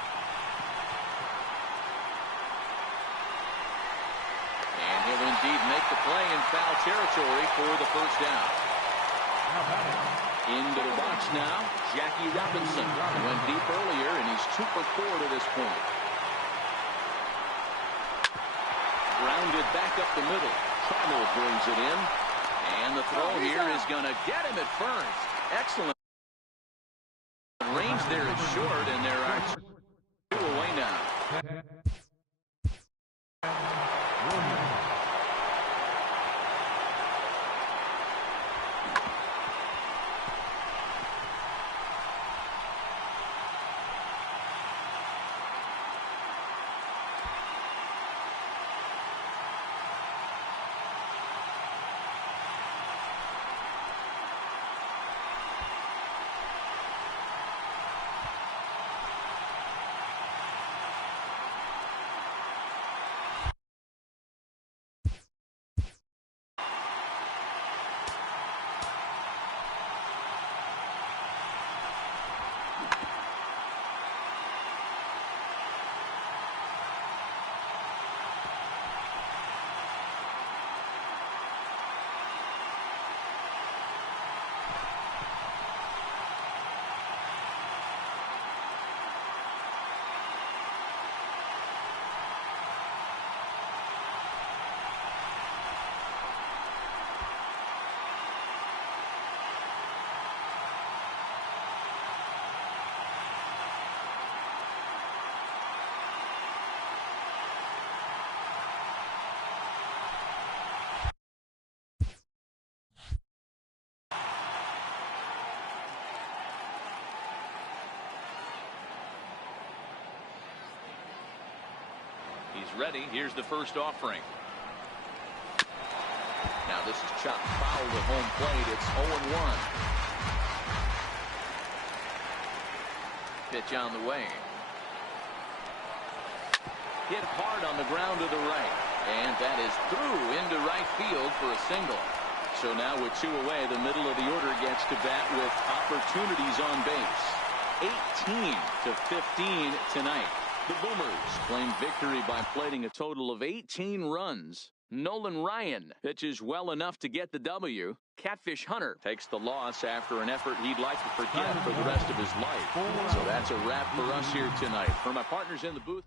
And he'll indeed make the play in foul territory for the first down. Into the box now, Jackie Robinson. Went deep earlier, and he's 2 for 4 to this point. Grounded back up the middle. Trammell brings it in. And the throw here is going to get him at first. Excellent. Range there is short, and there are 2 away now. ready. Here's the first offering. Now this is chopped foul at home plate. It's 0-1. Pitch on the way. Hit hard on the ground to the right. And that is through into right field for a single. So now with 2 away, the middle of the order gets to bat with opportunities on base. 18-15 tonight. The Boomers claim victory by plating a total of 18 runs. Nolan Ryan pitches well enough to get the W. Catfish Hunter takes the loss after an effort he'd like to forget for the rest of his life. So that's a wrap for us here tonight. For my partners in the booth.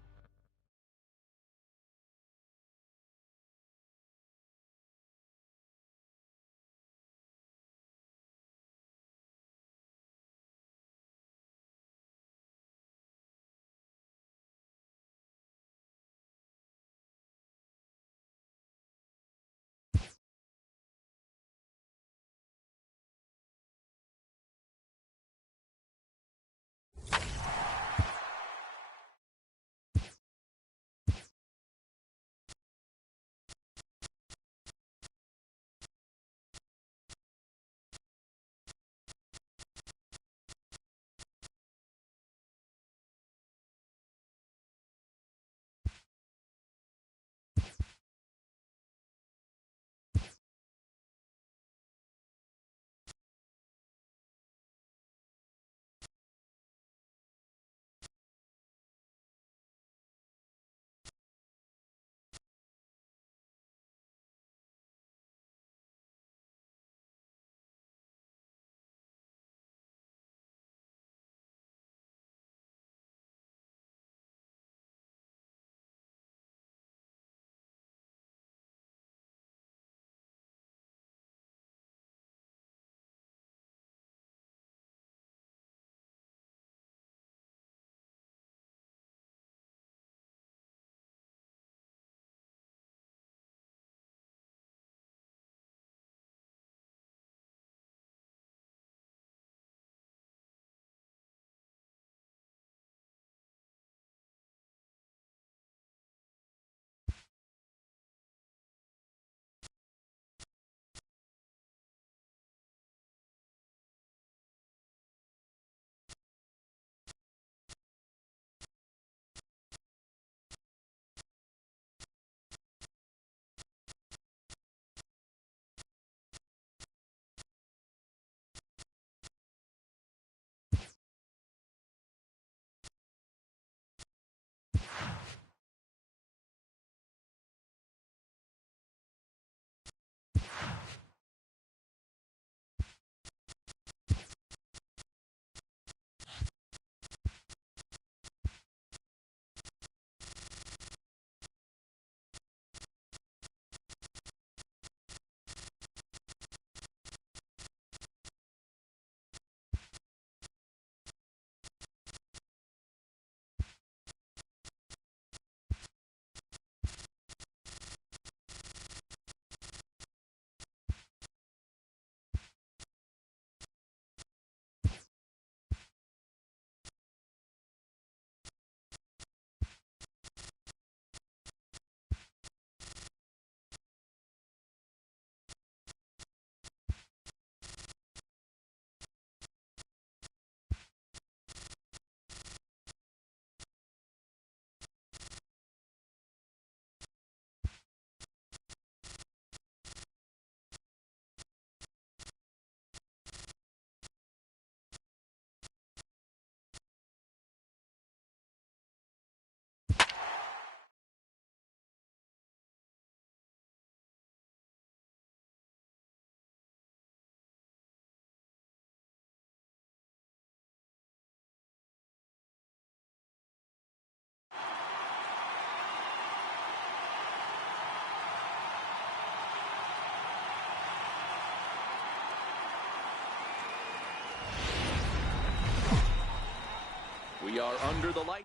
We are under the light.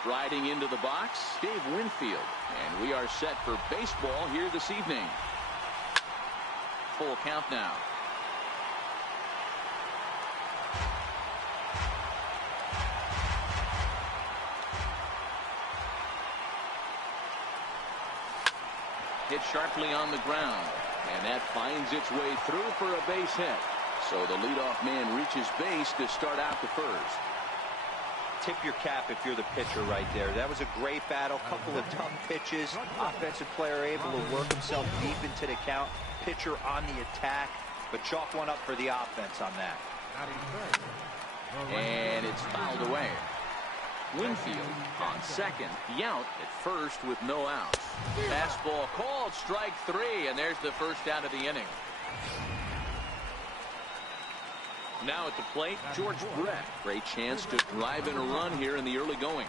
Striding into the box, Dave Winfield. And we are set for baseball here this evening. Full count now. hit sharply on the ground. And that finds its way through for a base hit. So the leadoff man reaches base to start out the first. Tip your cap if you're the pitcher right there. That was a great battle. Couple of tough pitches. Offensive player able to work himself deep into the count. Pitcher on the attack. But chalk one up for the offense on that. And it's fouled away. Winfield on second. Yount at first with no outs. Fastball called, strike three, and there's the first out of the inning. Now at the plate, George Brett. Great chance to drive in a run here in the early going.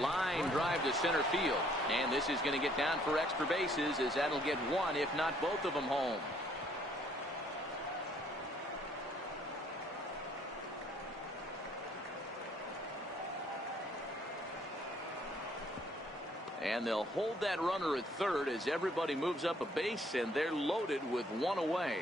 Line drive to center field. And this is going to get down for extra bases, as that'll get one, if not both of them, home. And they'll hold that runner at third as everybody moves up a base, and they're loaded with one away.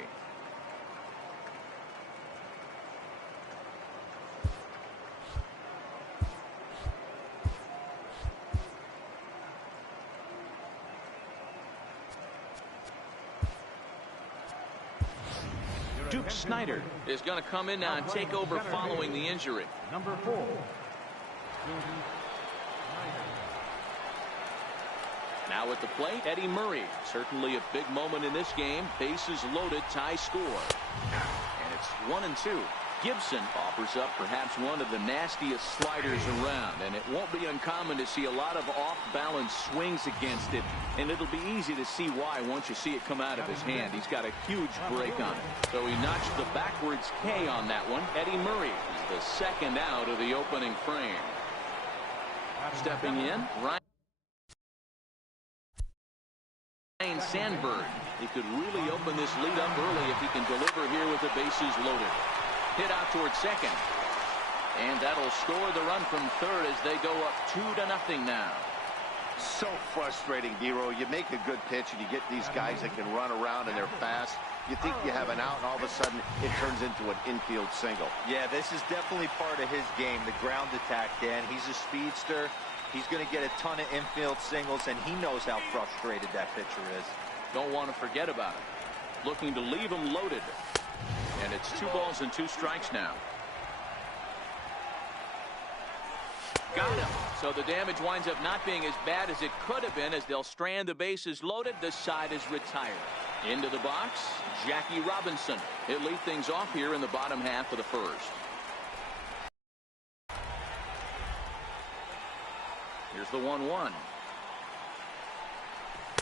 Duke Snider is going to come in now and take over following the injury. Number 4. Now at the plate, Eddie Murray. Certainly a big moment in this game. Bases loaded, tie score. And it's 1-2. Gibson offers up perhaps one of the nastiest sliders around, and it won't be uncommon to see a lot of off-balance swings against it, and it'll be easy to see why once you see it come out of his hand. He's got a huge break on it. So he notched the backwards K on that one. Eddie Murray is the second out of the opening frame. Stepping in, Ryan Sandberg. He could really open this lead up early if he can deliver here with the bases loaded. Hit out towards second. And that'll score the run from third as they go up 2-0 now. So frustrating, Dero. You make a good pitch and you get these guys that can run around and they're fast. You think you have an out, and all of a sudden it turns into an infield single. Yeah, this is definitely part of his game, the ground attack, Dan. He's a speedster. He's going to get a ton of infield singles, and he knows how frustrated that pitcher is. Don't want to forget about it. Looking to leave him loaded. And it's 2 balls and 2 strikes now. Got him. So the damage winds up not being as bad as it could have been as they'll strand the bases loaded. The side is retired. Into the box, Jackie Robinson. He'll lead things off here in the bottom half of the first. Here's the 1-1.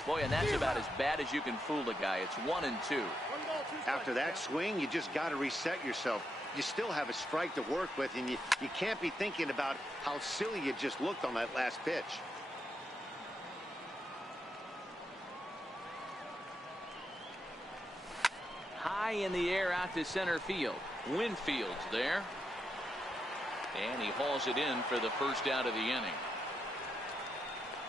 Boy, and that's about as bad as you can fool the guy. It's 1-2. After that swing, you just got to reset yourself. You still have a strike to work with, and you can't be thinking about how silly you just looked on that last pitch. High in the air out to center field. Winfield's there. And he hauls it in for the first out of the inning.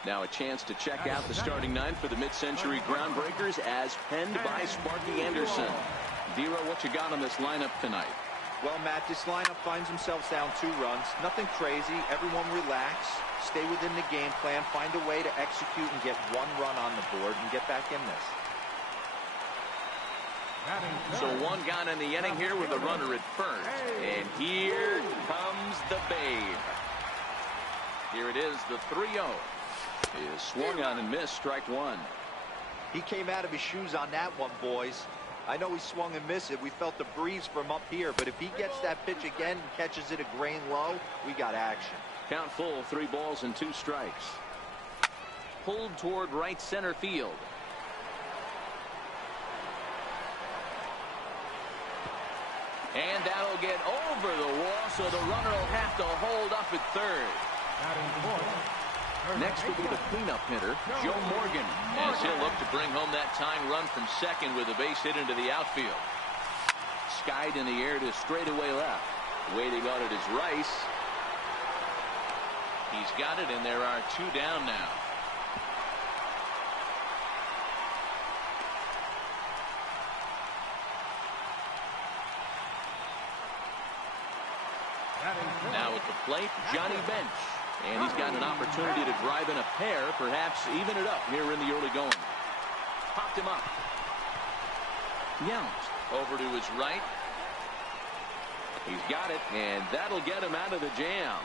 Now a chance to check out the starting 9 for the mid-century Groundbreakers as penned by Sparky Anderson. Dero, what you got on this lineup tonight? Well, Matt, this lineup finds themselves down 2 runs. Nothing crazy. Everyone relax. Stay within the game plan. Find a way to execute and get 1 run on the board and get back in this. So 1 gone in the inning here with a runner at first. And here comes the Babe. Here it is, the 3-0. Is swung on and missed, strike 1. He came out of his shoes on that one, boys. I know he swung and missed it. We felt the breeze from up here, but if he gets that pitch again and catches it a grain low, we got action. Count full, 3 balls and 2 strikes. Pulled toward right center field. And that'll get over the wall, so the runner will have to hold up at third. Next will be the cleanup hitter, Joe Morgan, as he'll look to bring home that tying run from second with a base hit into the outfield. Skied in the air to straightaway left. Waiting on it is Rice. He's got it, and there are 2 down now. Now at the plate, Johnny Bench. And he's got an opportunity to drive in a pair, perhaps even it up here in the early going. him up. Yount over to his right. He's got it, and that'll get him out of the jam.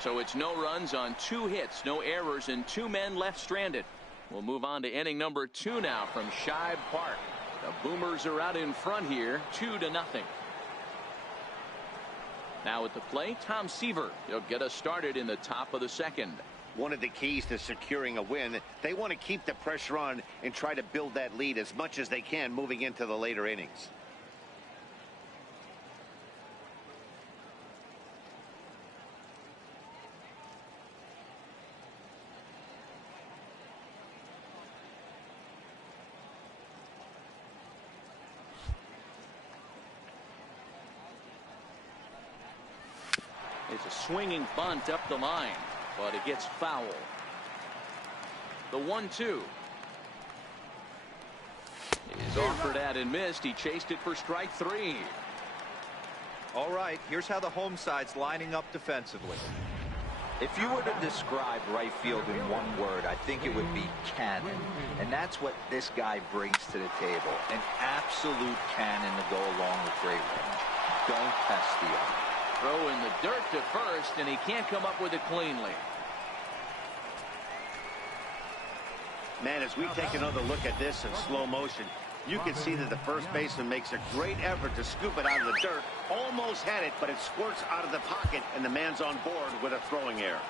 So it's no runs on 2 hits, no errors, and 2 men left stranded. We'll move on to inning number 2 now from Shibe Park. The Boomers are out in front here, 2-0. Now at the plate, Tom Seaver. He'll get us started in the top of the second. One of the keys to securing a win, they want to keep the pressure on and try to build that lead as much as they can moving into the later innings. It's a swinging bunt up the line, but it gets foul. The 1-2 is offered at and missed. He chased it for strike 3. All right, here's how the home side's lining up defensively. If you were to describe right field in one word, I think it would be cannon. And that's what this guy brings to the table. An absolute cannon to go along with great range. Don't test the eye. Throw in the dirt to first, and he can't come up with it cleanly. Man, as we take another look at this in slow motion, you can see that the first baseman makes a great effort to scoop it out of the dirt. Almost had it, but it squirts out of the pocket, and the man's on board with a throwing error.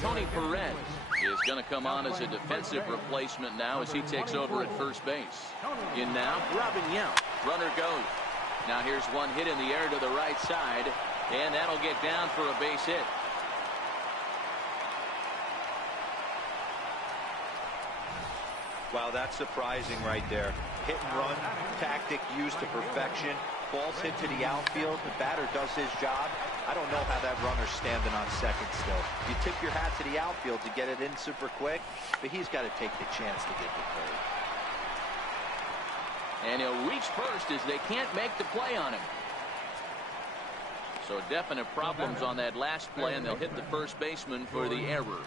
Tony Perez is going to come on as a defensive replacement now as he takes over at first base. In now, Robin Yount. Runner goes. Now here's one hit in the air to the right side, and that'll get down for a base hit. Wow, that's surprising right there. Hit and run tactic used to perfection. Ball's hit to the outfield. The batter does his job. I don't know how that runner's standing on second still. You tip your hat to the outfield to get it in super quick, but he's got to take the chance to get to third. And he'll reach first as they can't make the play on him. So definite problems on that last play, and they'll hit the first baseman for the error.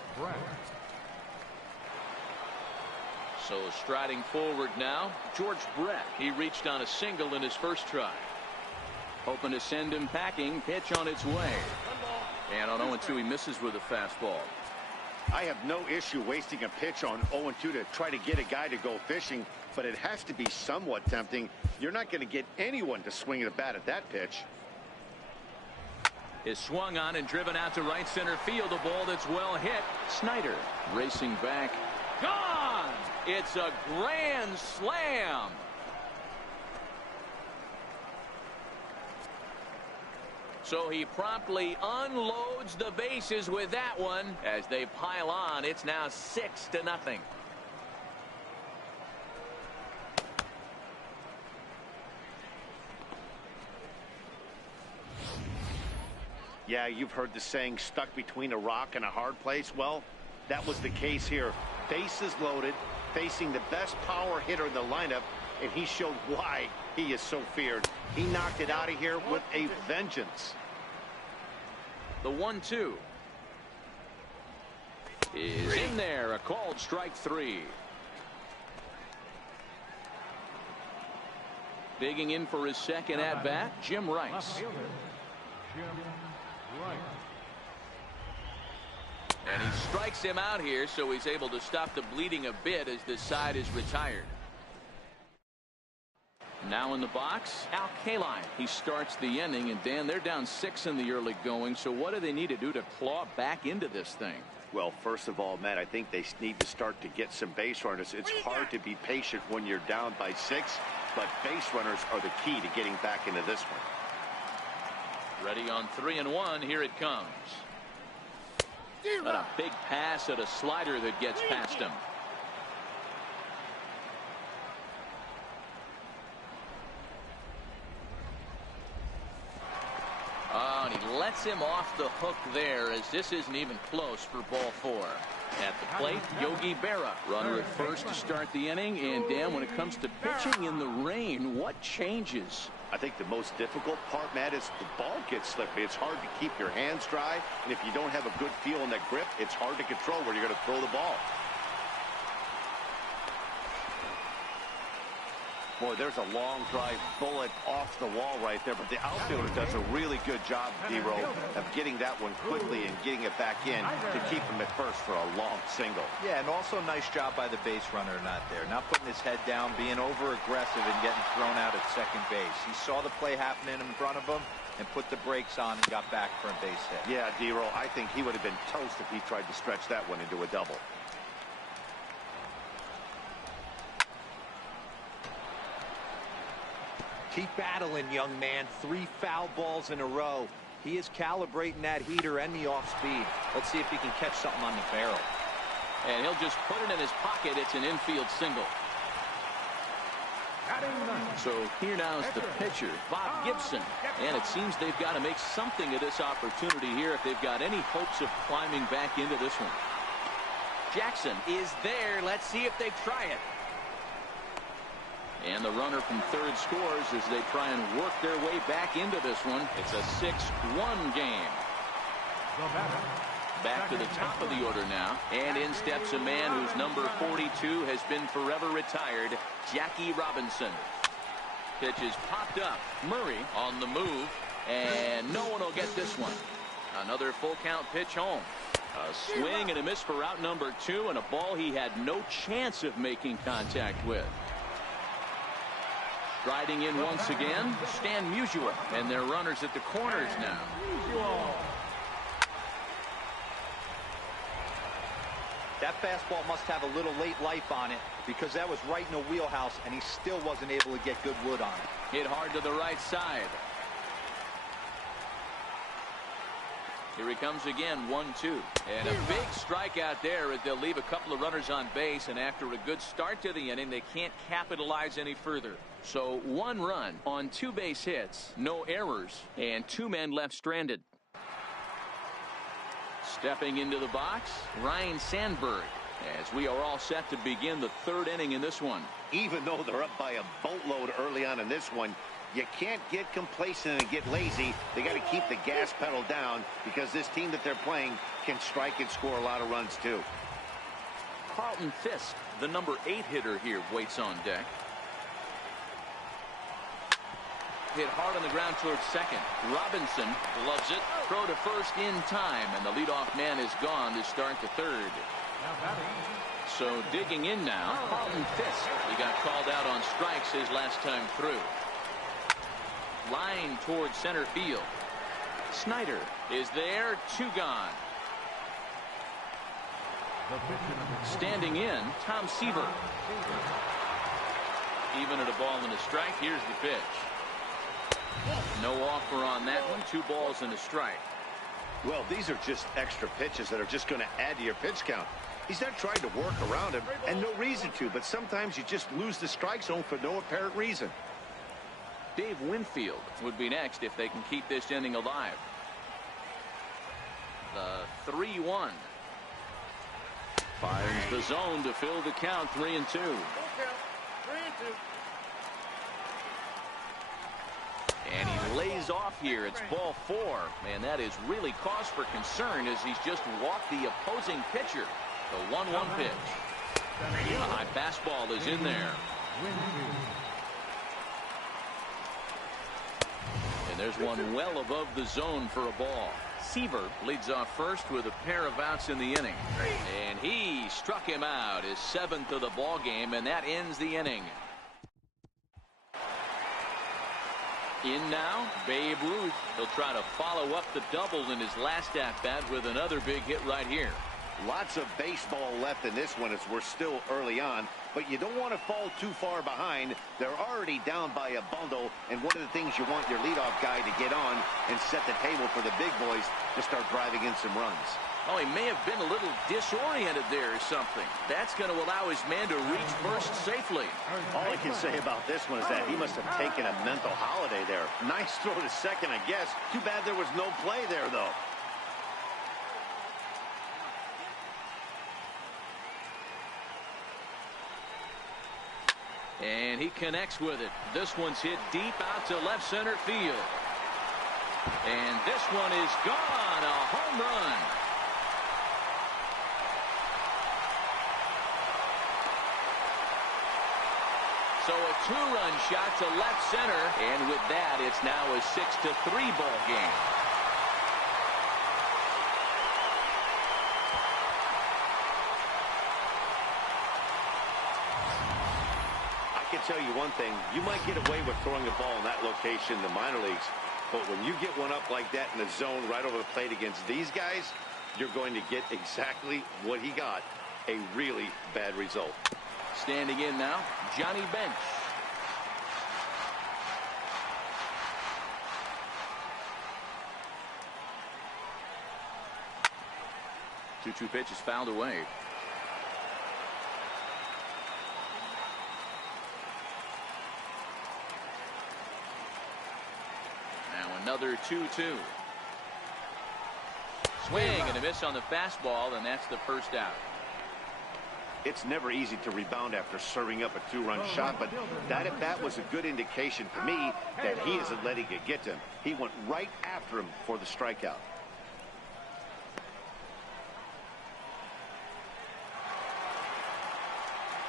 So striding forward now, George Brett. He reached on a single in his first try. Hoping to send him packing. Pitch on its way. And on 0-2, he misses with a fastball. I have no issue wasting a pitch on 0-2 to try to get a guy to go fishing, but it has to be somewhat tempting. You're not going to get anyone to swing the bat at that pitch. Is swung on and driven out to right center field. A ball that's well hit. Snyder racing back. Gone! It's a grand slam. So he promptly unloads the bases with that one. As they pile on, it's now 6-0. Yeah, you've heard the saying, stuck between a rock and a hard place. Well, that was the case here. Bases loaded, facing the best power hitter in the lineup, and he showed why he is so feared. He knocked it out of here with a vengeance. The 1-2 is in there. A called strike 3. Digging in for his second at bat, Jim Rice. And he strikes him out here, so he's able to stop the bleeding a bit as this side is retired. Now in the box, Al Kaline. He starts the inning, and Dan, they're down 6 in the early going, so what do they need to do to claw back into this thing? Well, first of all, Matt, I think they need to start to get some base runners. It's hard to be patient when you're down by 6, but base runners are the key to getting back into this one. Ready on 3-1. Here it comes. But a big pass at a slider that gets past him. Oh, and he lets him off the hook there, as this isn't even close for ball 4. At the plate, Yogi Berra. Runner at first to start the inning. And Dan, when it comes to pitching in the rain, what changes? I think the most difficult part, Matt, is the ball gets slippery. It's hard to keep your hands dry. And if you don't have a good feel in that grip, it's hard to control where you're going to throw the ball. Boy, there's a long drive bullet off the wall right there, but the outfielder does a really good job, D-Row, of getting that one quickly and getting it back in to keep him at first for a long single. Yeah, and also nice job by the base runner not there. Not putting his head down, being over-aggressive and getting thrown out at second base. He saw the play happening in front of him and put the brakes on and got back for a base hit. Yeah, D-Row, I think he would have been toast if he tried to stretch that one into a double. Keep battling, young man. 3 foul balls in a row. He is calibrating that heater and the off speed. Let's see if he can catch something on the barrel. And he'll just put it in his pocket. It's an infield single. So here now is the pitcher, Bob Gibson. And it seems they've got to make something of this opportunity here if they've got any hopes of climbing back into this one. Jackson is there. Let's see if they try it. And the runner from third scores as they try and work their way back into this one. It's a 6-1 game. Back to the top of the order now. And in steps a man whose number 42 has been forever retired, Jackie Robinson. Pitch is popped up. Murray on the move. And no one will get this one. Another full count pitch home. A swing and a miss for out number 2, and a ball he had no chance of making contact with. Striding in once again, Stan Musial, and their runners at the corners now. That fastball must have a little late life on it because that was right in the wheelhouse, and he still wasn't able to get good wood on it. Hit hard to the right side. Here he comes again, 1-2. And a big strikeout there as they'll leave a couple of runners on base, and after a good start to the inning, they can't capitalize any further. So 1 run on 2 base hits, no errors, and 2 men left stranded. Stepping into the box, Ryne Sandberg, as we are all set to begin the 3rd inning in this one. Even though they're up by a boatload early on in this one, you can't get complacent and get lazy. They got to keep the gas pedal down because this team that they're playing can strike and score a lot of runs too. Carlton Fisk, the number 8 hitter here, waits on deck. Hit hard on the ground towards second. Robinson loves it. Throw to first in time, and the leadoff man is gone to start the 3rd. So digging in now, Carlton Fisk. He got called out on strikes his last time through. Line towards center field. Snyder is there. 2 gone. Standing in, Tom Seaver. Even at a ball and a strike. Here's the pitch. No offer on that one. 2 balls and a strike. Well, these are just extra pitches that are just going to add to your pitch count. He's not trying to work around him, and no reason to, but sometimes you just lose the strike zone for no apparent reason. Dave Winfield would be next if they can keep this inning alive. The 3-1. Fires the zone to fill the count. 3-2. And he lays off here. It's ball 4. Man, that is really cause for concern as he's just walked the opposing pitcher. The 1-1 pitch. A high fastball is in there. And there's one well above the zone for a ball. Seaver leads off first with a pair of outs in the inning. And he struck him out, his 7th of the ball game, and that ends the inning. In now, Babe Ruth. He'll try to follow up the double in his last at-bat with another big hit right here. Lots of baseball left in this one as we're still early on, but you don't want to fall too far behind. They're already down by a bundle, and one of the things you want your leadoff guy to get on and set the table for the big boys to start driving in some runs. Oh, he may have been a little disoriented there or something. That's going to allow his man to reach first safely. All I can say about this one is that he must have taken a mental holiday there. Nice throw to second, I guess. Too bad there was no play there, though. And he connects with it. This one's hit deep out to left center field. And this one is gone. A home run. So a two-run shot to left center. And with that, it's now a 6-3 ball game. I can tell you one thing. You might get away with throwing a ball in that location in the minor leagues. But when you get one up like that in the zone right over the plate against these guys, you're going to get exactly what he got. A really bad result. Standing in now, Johnny Bench. Two-two pitch is fouled away. Now another 2-2. Swing and a miss on the fastball, and that's the first out. It's never easy to rebound after serving up a two-run shot, but that at bat was a good indication to me that he isn't letting it get to him. He went right after him for the strikeout.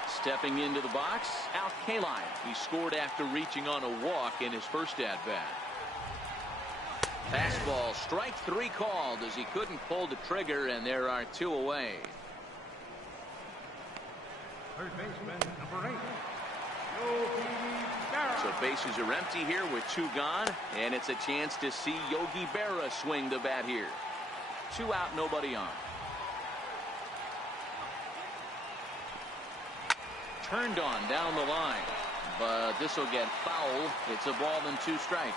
Stepping into the box, Al Kaline. He scored after reaching on a walk in his first at-bat. Fastball, strike three called as he couldn't pull the trigger, and there are two away. Third baseman, number 8. Yogi Berra. So bases are empty here with two gone, and it's a chance to see Yogi Berra swing the bat here. Two out, nobody on. Turned on down the line, but this will get foul. It's a ball and 2 strikes.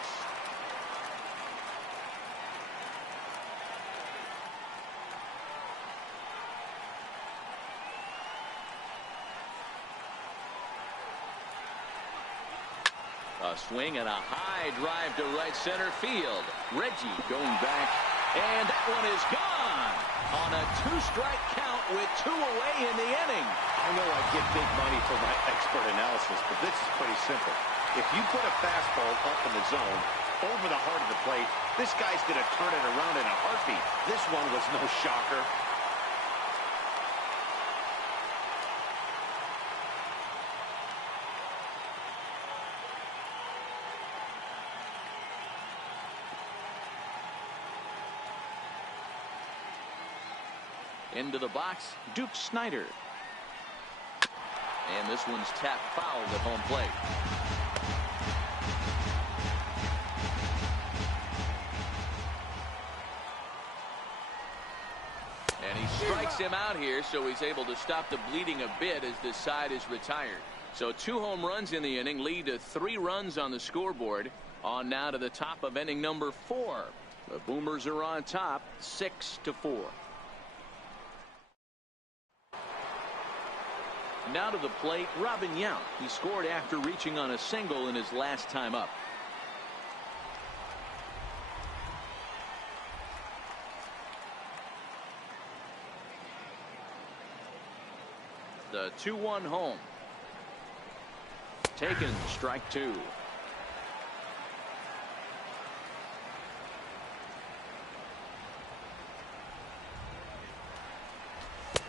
A swing and a high drive to right center field. Reggie going back, and that one is gone on a 2-strike count with 2 away in the inning. I know I get big money for my expert analysis, but this is pretty simple. If you put a fastball up in the zone over the heart of the plate, this guy's going to turn it around in a heartbeat. This one was no shocker. Into the box, Duke Snider. And this one's tapped foul at home plate. And he strikes him out here, so he's able to stop the bleeding a bit as this side is retired. So 2 home runs in the inning lead to 3 runs on the scoreboard. On now to the top of inning number 4. The Boomers are on top, 6-4. Now to the plate, Robin Yount. He scored after reaching on a single in his last time up. The 2-1 home. Taken, strike 2.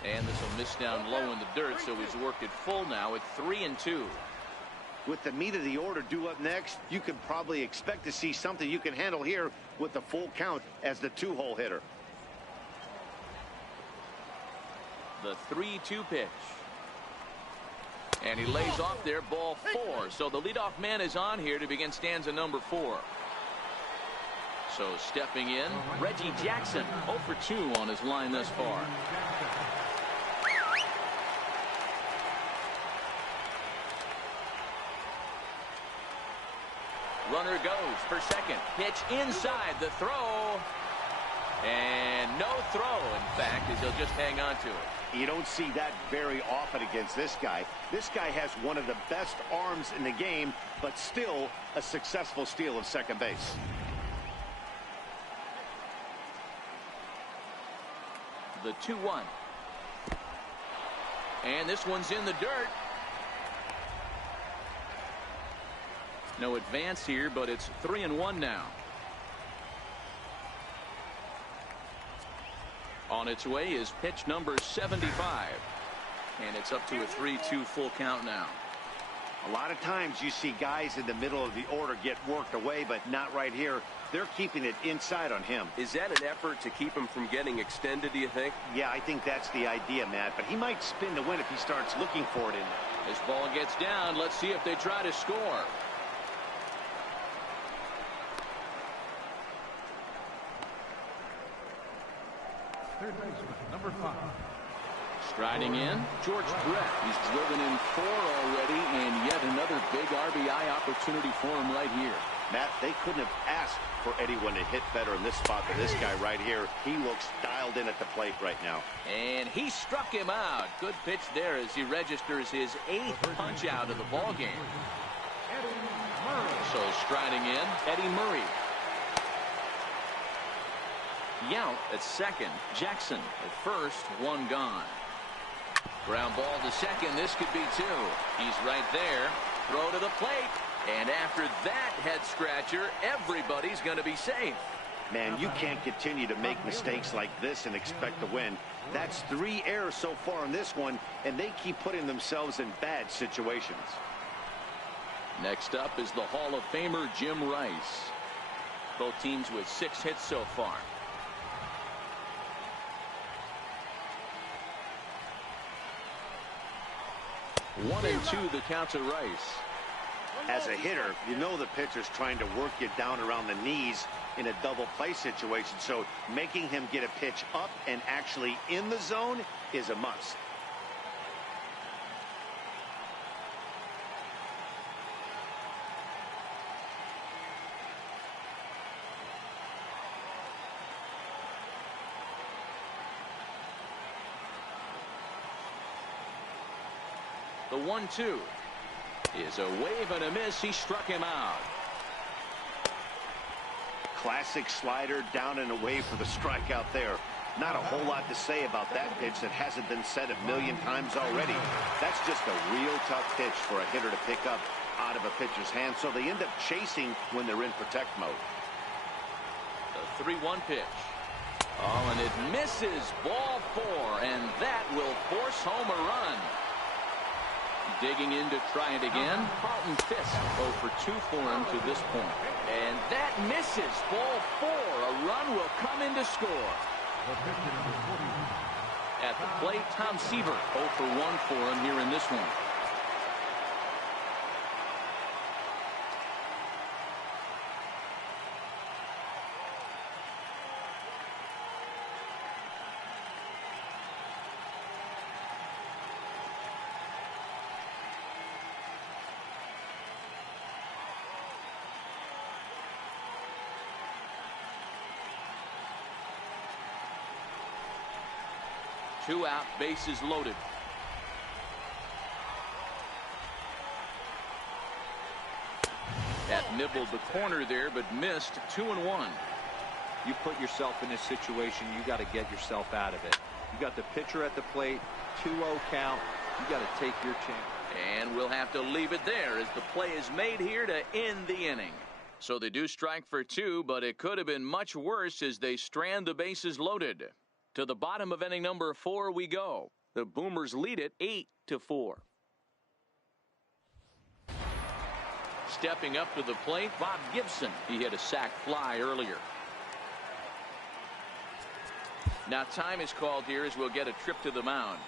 And this will miss down low in the dirt, so he's worked it full now at 3-2. With the meat of the order due up next, you can probably expect to see something you can handle here with the full count as the 2-hole hitter. The 3-2 pitch. And he lays off there, ball 4. So the leadoff man is on here to begin stanza number 4. So stepping in, Reggie Jackson, 0 for 2 on his line thus far. Runner goes for second. Pitch inside the throw. And no throw, in fact, as he'll just hang on to it. You don't see that very often against this guy. This guy has one of the best arms in the game, but still a successful steal of second base. The 2-1. And this one's in the dirt. No advance here, but it's 3-1 now. On its way is pitch number 75. And it's up to a 3-2 full count now. A lot of times you see guys in the middle of the order get worked away, but not right here. They're keeping it inside on him. Is that an effort to keep him from getting extended, do you think? Yeah, I think that's the idea, Matt. But he might spin to win if he starts looking for it in there. This ball gets down. Let's see if they try to score. Third baseman, number 5. Striding in, George Brett. He's driven in 4 already, and yet another big RBI opportunity for him right here. Matt, they couldn't have asked for anyone to hit better in this spot than this guy right here. He looks dialed in at the plate right now. And he struck him out. Good pitch there as he registers his 8th punch out of the ball game. So striding in, Eddie Murray. Yount at second. Jackson at first. 1 gone. Ground ball to second. This could be 2. He's right there. Throw to the plate. And after that head scratcher, everybody's going to be safe. Man, you can't continue to make mistakes like this and expect to win. That's 3 errors so far in this one, and they keep putting themselves in bad situations. Next up is the Hall of Famer Jim Rice. Both teams with 6 hits so far. 1-2 the count to Rice. As a hitter, you know the pitcher's trying to work you down around the knees in a double play situation, so making him get a pitch up and actually in the zone is a must. The 1-2 is a wave and a miss. He struck him out. Classic slider down and away for the strikeout there. Not a whole lot to say about that pitch that hasn't been said a million times already. That's just a real tough pitch for a hitter to pick up out of a pitcher's hand, so they end up chasing when they're in protect mode. The 3-1 pitch. Oh, and it misses. Ball 4, and that will force home a run. Digging in to try it again. Carlton Fisk 0 for 2 for him to this point. And that misses. Ball 4. A run will come in to score. At the plate, Tom Seaver 0 for 1 for him here in this one. Two out, bases loaded. That nibbled the corner there, but missed. 2-1. You put yourself in this situation, you got to get yourself out of it. You got the pitcher at the plate, 2-0 count. You got to take your chance. And we'll have to leave it there as the play is made here to end the inning. So they do strike for 2, but it could have been much worse as they strand the bases loaded. To the bottom of inning number 4 we go. The Boomers lead it 8-4. Stepping up to the plate, Bob Gibson. He hit a sac fly earlier. Now time is called here as we'll get a trip to the mound.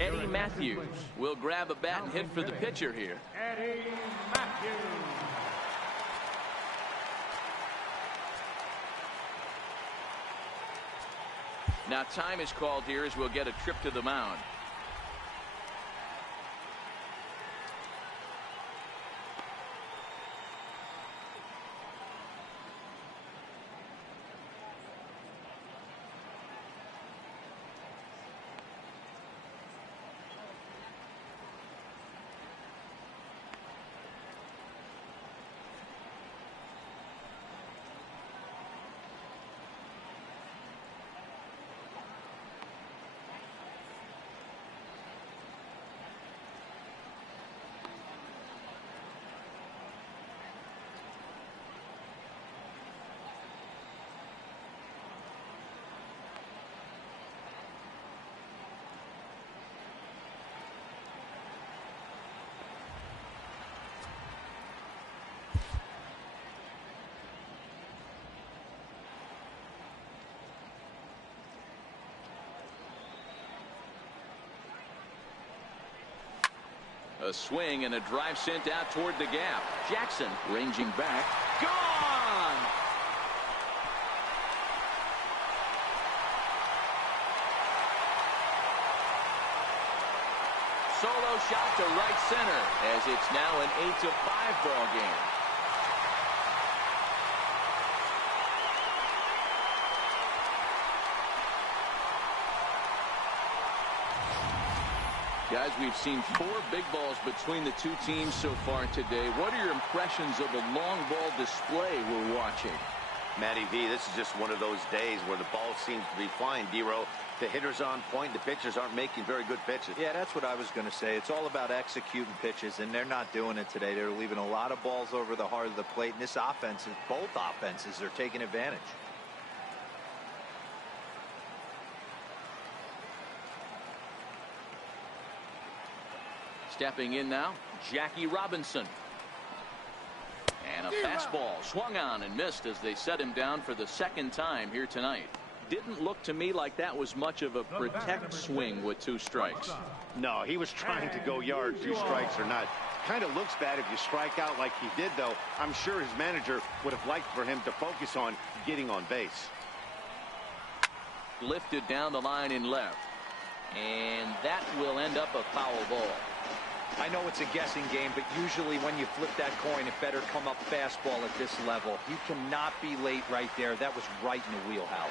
Eddie Matthews will grab a bat and hit for the pitcher here. Eddie Matthews. Now time is called here as we'll get a trip to the mound. A swing and a drive sent out toward the gap. Jackson ranging back. Gone! Solo shot to right center as it's now an 8-5 ball game. Guys, we've seen 4 big balls between the two teams so far today. What are your impressions of the long ball display we're watching? Matty V, this is just one of those days where the ball seems to be flying, D-Row. The hitter's on point. The pitchers aren't making very good pitches. Yeah, that's what I was going to say. It's all about executing pitches, and they're not doing it today. They're leaving a lot of balls over the heart of the plate, and this offense, both offenses are taking advantage. Stepping in now, Jackie Robinson. And a fastball swung on and missed as they set him down for the second time here tonight. Didn't look to me like that was much of a protect swing with 2 strikes. No, he was trying to go yard, 2 strikes or not. Kind of looks bad if you strike out like he did, though. I'm sure his manager would have liked for him to focus on getting on base. Lifted down the line in left. And that will end up a foul ball. I know it's a guessing game, but usually when you flip that coin, it better come up fastball at this level. You cannot be late right there. That was right in the wheelhouse.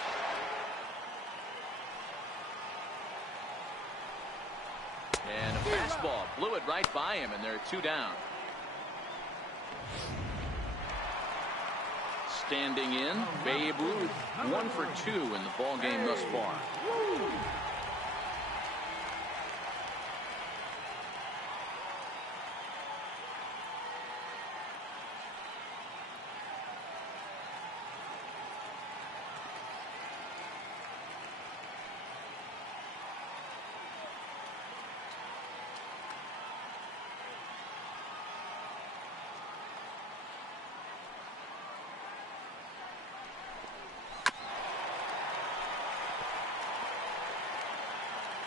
And a fastball blew it right by him, and there are 2 down. Standing in, Babe Ruth, 1 for 2 in the ball game thus far.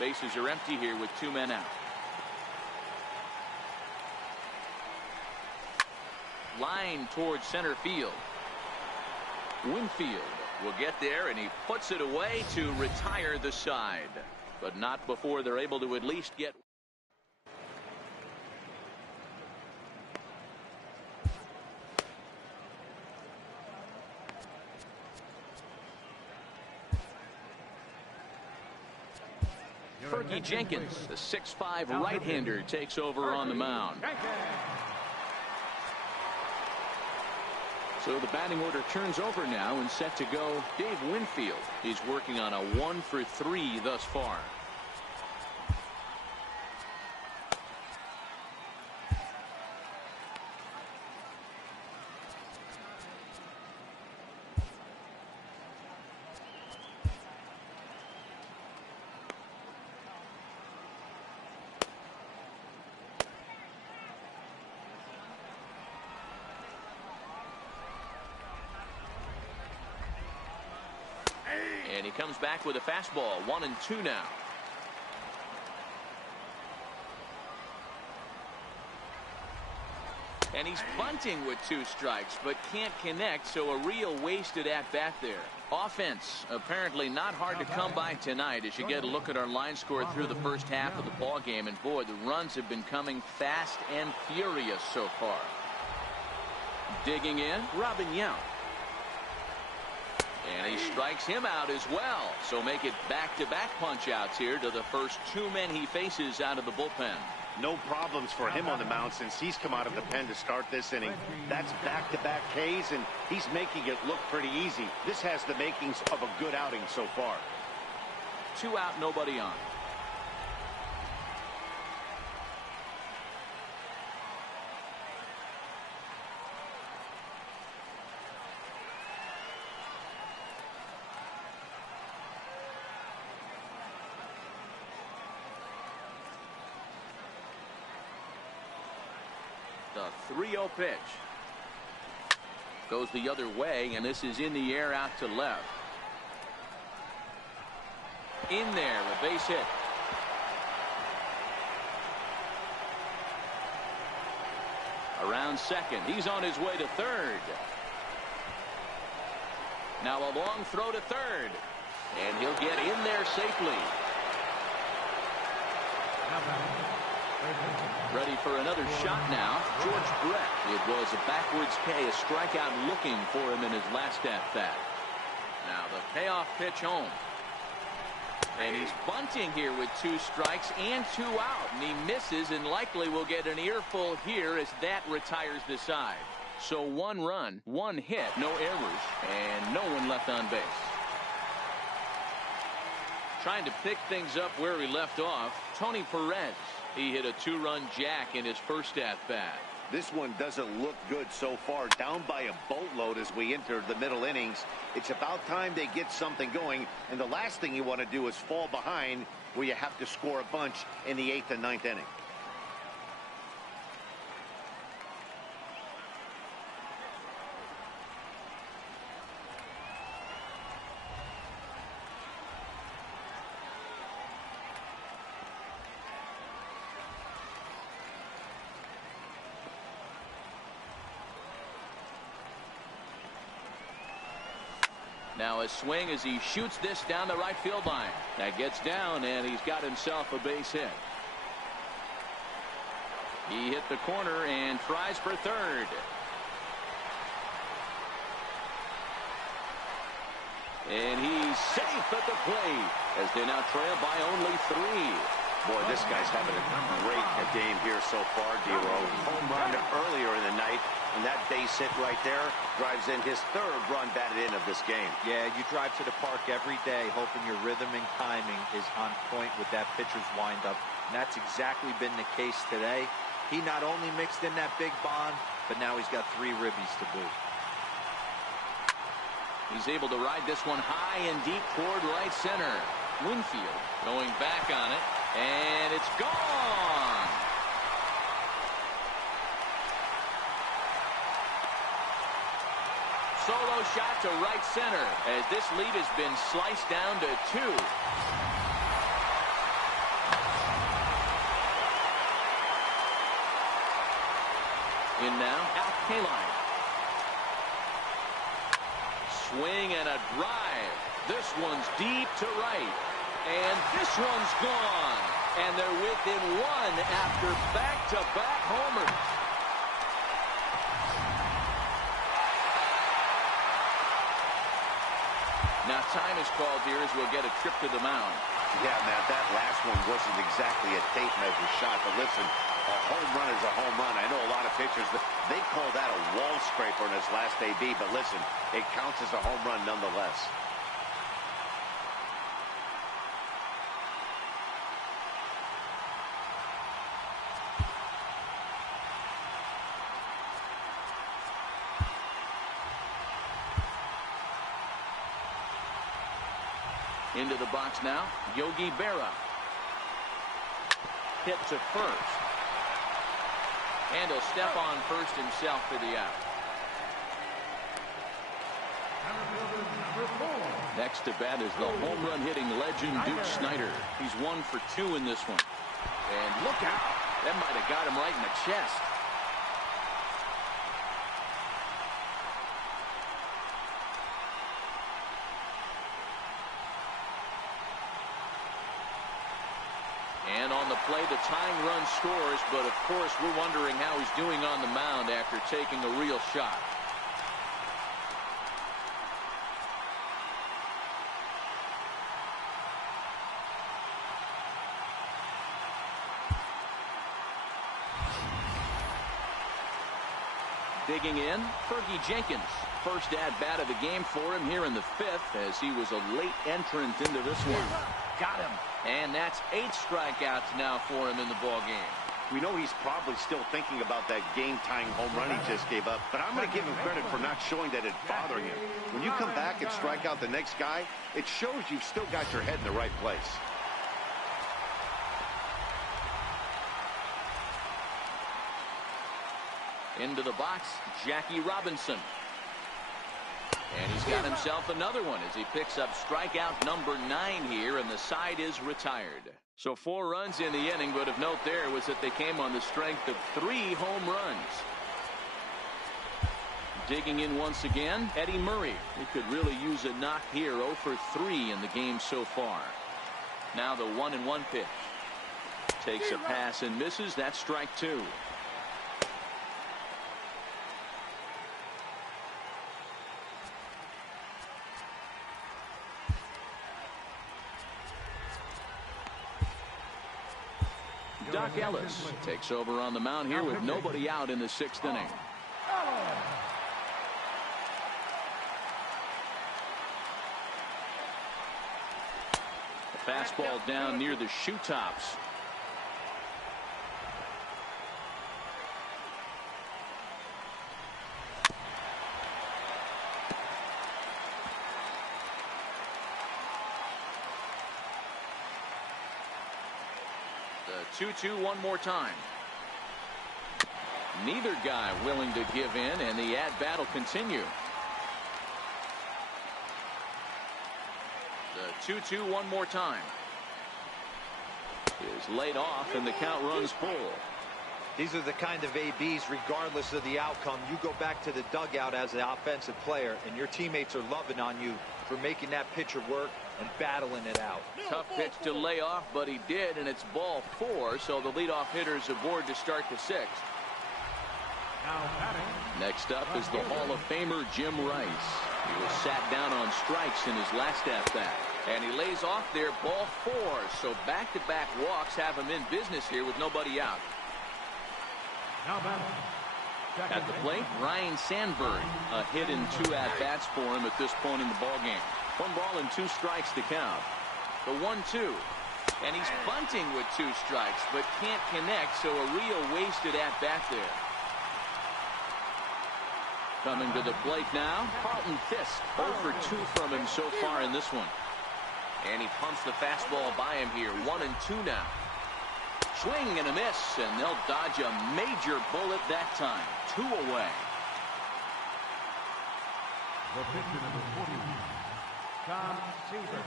Bases are empty here with 2 men out. Line towards center field. Winfield will get there, and he puts it away to retire the side. But not before they're able to at least get. Fergie Jenkins, the 6'5" right-hander, takes over on the mound. So the batting order turns over now and set to go Dave Winfield. He's working on a 1 for 3 thus far. And he comes back with a fastball. 1-2 now. And he's bunting with 2 strikes, but can't connect, so a real wasted at-bat there. Offense apparently not hard to come by tonight as you get a look at our line score through the first half of the ball game. And boy, the runs have been coming fast and furious so far. Digging in, Robin Yount. And he strikes him out as well. So make it back-to-back punch-outs here to the first 2 men he faces out of the bullpen. No problems for him on the mound since he's come out of the pen to start this inning. That's back-to-back Ks, and he's making it look pretty easy. This has the makings of a good outing so far. 2 out, nobody on. The 3-0 pitch. Goes the other way, and this is in the air out to left. In there, a base hit. Around second. He's on his way to third. Now a long throw to third. And he'll get in there safely. Ready for another shot now. George Brett. It was a backwards K, a strikeout looking for him in his last at-bat. Now the payoff pitch home. And he's bunting here with 2 strikes and 2 out. And he misses and likely will get an earful here as that retires the side. So 1 run, 1 hit, no errors, and no one left on base. Trying to pick things up where he left off, Tony Perez. He hit a 2-run jack in his first at-bat. This one doesn't look good so far. Down by a boatload as we enter the middle innings. It's about time they get something going. And the last thing you want to do is fall behind where you have to score a bunch in the 8th and 9th inning. Now a swing as he shoots this down the right field line. That gets down, and he's got himself a base hit. He hit the corner and tries for third. And he's safe at the plate as they now trail by only 3. Boy, this guy's having a great game here so far, D-Row. Home run earlier in the night, and that base hit right there drives in his 3rd run batted in of this game. Yeah, you drive to the park every day hoping your rhythm and timing is on point with that pitcher's windup, and that's exactly been the case today. He not only mixed in that big bond, but now he's got 3 ribbies to boot. He's able to ride this one high and deep toward right center. Winfield going back on it, and it's gone. Solo shot to right center as this lead has been sliced down to 2. In now, Al Kaline. Swing and a drive. This one's deep to right. And this one's gone. And they're within 1 after back-to-back homers. Now time is called here as we'll get a trip to the mound. Yeah, Matt, that last one wasn't exactly a tape measure shot, but listen, a home run is a home run. I know a lot of pitchers, they call that a wall scraper in his last AB, but listen, it counts as a home run nonetheless. Into the box now, Yogi Berra. Hit to first. And he'll step on first himself for the out. Next to bat is the home run hitting legend Duke Snider. He's 1 for 2 in this one. And look out. That might have got him right in the chest. And on the play, the tying run scores, but of course we're wondering how he's doing on the mound after taking a real shot. Digging in, Fergie Jenkins. First at-bat of the game for him here in the 5th, as he was a late entrant into this one. Got him. And that's 8 strikeouts now for him in the ball game. We know he's probably still thinking about that game-tying home run he just gave up, but I'm going to give him credit for not showing that it's bothering him. When you come back and strike out the next guy, it shows you've still got your head in the right place. Into the box, Jackie Robinson. And he's got himself another one as he picks up strikeout number 9 here, and the side is retired. So 4 runs in the inning, but of note there was that they came on the strength of 3 home runs. Digging in once again, Eddie Murray. He could really use a knock here, 0 for 3 in the game so far. Now the 1-1 pitch. Takes a pass and misses. That's strike 2. Doc Ellis takes over on the mound here with nobody out in the 6th inning. A fastball down near the shoe tops. The 2-2 one more time. Neither guy willing to give in, and the at-bat will continue. The 2-2 one more time. Is laid off, and the count runs full. These are the kind of ABs, regardless of the outcome. You go back to the dugout as an offensive player, and your teammates are loving on you for making that pitcher work and battling it out. Tough pitch to lay off, but he did, and it's ball 4, so the leadoff hitter is aboard to start the 6th. Next up is the Hall of Famer Jim Rice. He was sat down on strikes in his last at-bat, and he lays off there, ball 4, so back-to-back walks have him in business here with nobody out. At the plate, Ryan Sandberg. A hit in 2 at-bats for him at this point in the ballgame. 1 ball and 2 strikes to count. The 1-2. And he's bunting with 2 strikes, but can't connect, so a real wasted at-bat there. Coming to the plate now, Carlton Fisk. 0 for 2 from him so far in this one. And he pumps the fastball by him here. 1-2 now. Swing and a miss, and they'll dodge a major bullet that time. 2 away. The pitcher number 41, Tom Seaver.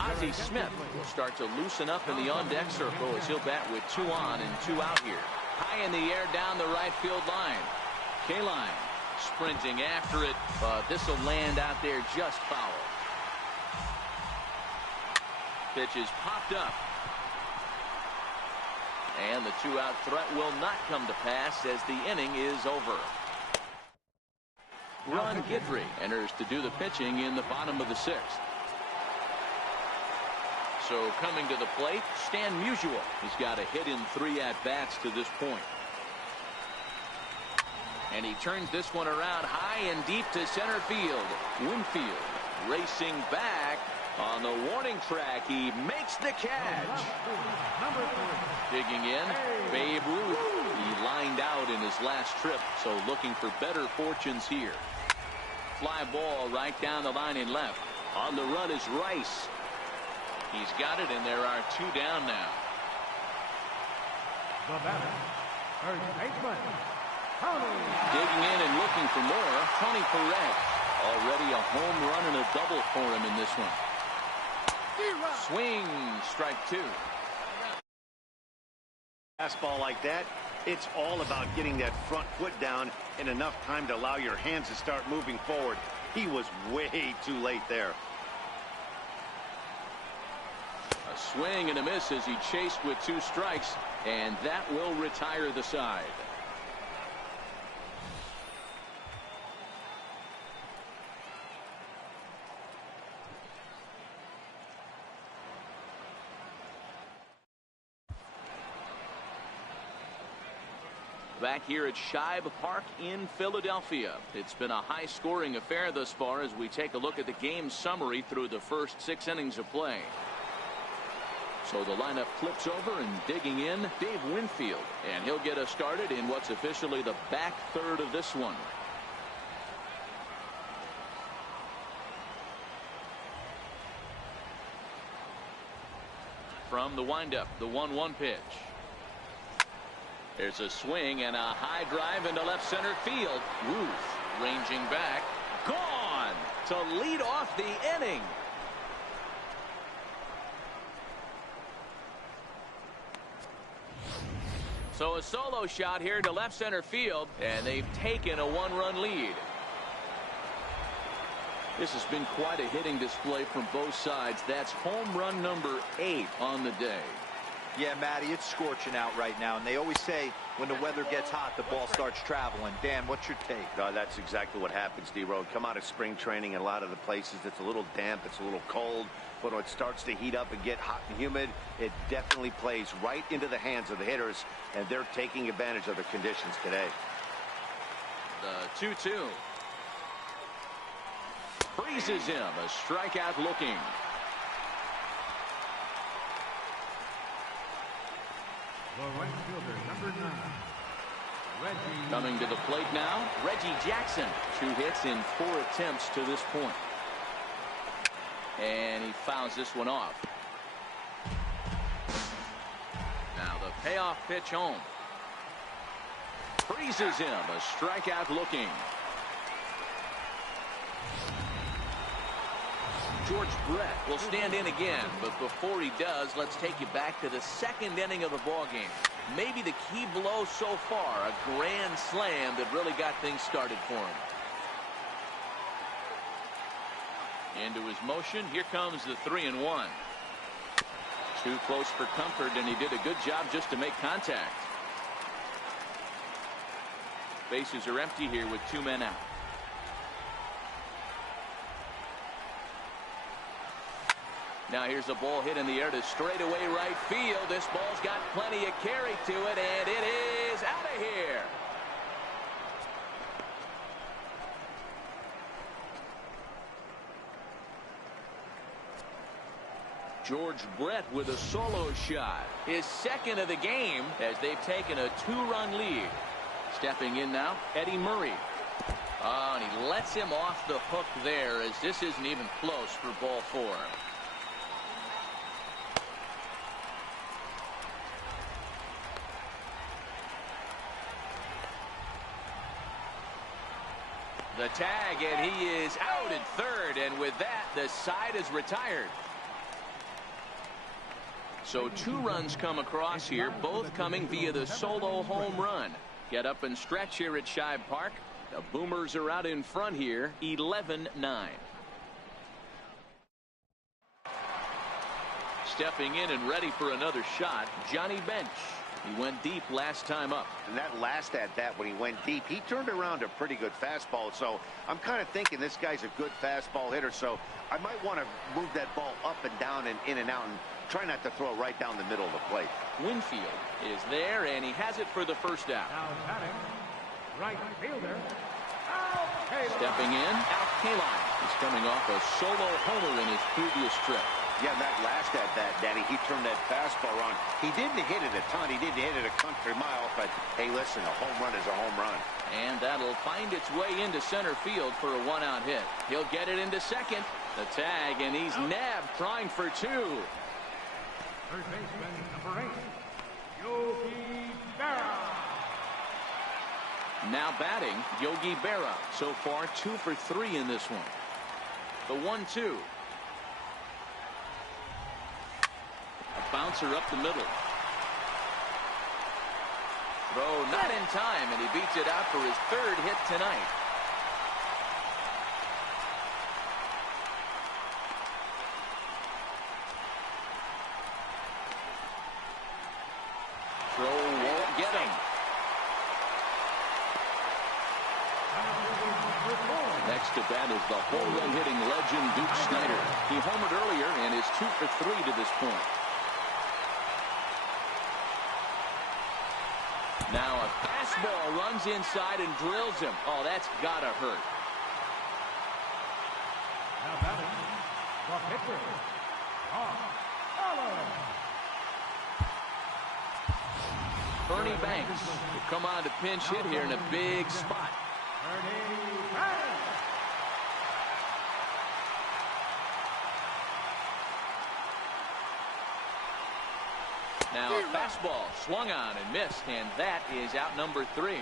Ozzie Smith will start to loosen up in the on-deck circle as he'll bat with 2 on and 2 out here. High in the air down the right field line. Kaline sprinting after it, but this will land out there just foul. Pitch is popped up. And the 2-out threat will not come to pass as the inning is over. Ron Guidry enters to do the pitching in the bottom of the 6th. So coming to the plate, Stan Musial. He's got a hit in 3 at-bats to this point. And he turns this one around high and deep to center field. Winfield racing back on the warning track. He makes the catch. Digging in, Babe Ruth. He lined out in his last trip, so looking for better fortunes here. Fly ball right down the line in left. On the run is Rice. He's got it, and there are 2 down now. The batter, first baseman, Tony. Digging in and looking for more, Tony Perez. Already a home run and a double for him in this one. Swing, strike 2. Fastball like that, It's all about getting that front foot down in enough time to allow your hands to start moving forward. He was way too late there. A swing and a miss as he chased with 2 strikes, and that will retire the side. Back here at Shibe Park in Philadelphia. It's been a high-scoring affair thus far as we take a look at the game summary through the first 6 innings of play. So the lineup flips over, and digging in, Dave Winfield. And he'll get us started in what's officially the back third of this one. From the windup, the 1-1 pitch. There's a swing and a high drive into left center field. Ruth ranging back. Gone to lead off the inning. So a solo shot here to left center field, and they've taken a 1-run lead. This has been quite a hitting display from both sides. That's home run number 8 on the day. Yeah, Matty, it's scorching out right now, and they always say when the weather gets hot, the ball starts traveling. Dan, what's your take? That's exactly what happens, D-Road. Come out of spring training in a lot of the places, it's a little damp, it's a little cold, but when it starts to heat up and get hot and humid, it definitely plays right into the hands of the hitters, and they're taking advantage of the conditions today. The 2-2. Freezes him, a strikeout looking. The right fielder, number 9, Reggie. Coming to the plate now, Reggie Jackson. 2 hits in 4 attempts to this point. And he fouls this one off. Now the payoff pitch home. Freezes him, a strikeout looking. George Brett will stand in again, but before he does, let's take you back to the 2nd inning of the ball game. Maybe the key blow so far, a grand slam that really got things started for him. Into his motion, here comes the 3-1. Too close for comfort, and he did a good job just to make contact. Bases are empty here with 2 men out. Now here's a ball hit in the air to straightaway right field. This ball's got plenty of carry to it, and it is out of here. George Brett with a solo shot. His 2nd of the game as they've taken a 2-run lead. Stepping in now, Eddie Murray. Oh, and he lets him off the hook there as this isn't even close for ball 4. The tag, and he is out at 3rd, and with that, the side is retired. So 2 runs come across here, both coming via the solo home run. Get up and stretch here at Shibe Park. The Boomers are out in front here, 11-9. Stepping in and ready for another shot, Johnny Bench. He went deep last time up. And that last at-bat when he went deep, he turned around a pretty good fastball. So I'm kind of thinking this guy's a good fastball hitter. So I might want to move that ball up and down and in and out and try not to throw it right down the middle of the plate. Winfield is there, and he has it for the first out. Now batting, right fielder, Al Kaline. Stepping in, Al Kaline. He's coming off a solo homer in his previous trip. Yeah, that last at-bat, Danny, he turned that fastball on. He didn't hit it a ton. He didn't hit it a country mile. But, hey, listen, a home run is a home run. And that'll find its way into center field for a 1-out hit. He'll get it into 2nd. The tag, and he's nabbed trying for 2. Third baseman, number 8, Yogi Berra. Now batting, Yogi Berra. So far, 2 for 3 in this one. The 1-2. A bouncer up the middle. Throw not in time, and he beats it out for his third hit tonight. Throw won't get him. Next to bat is the home run hitting legend Duke Snider. He homered earlier and is 2 for 3 to this point. Now a fastball runs inside and drills him. Oh, that's gotta hurt. Now batting, the pitcher, Ernie Banks will come on to pinch hit here in a big spot. Ernie Banks. Now a fastball swung on and missed, and that is out number 3.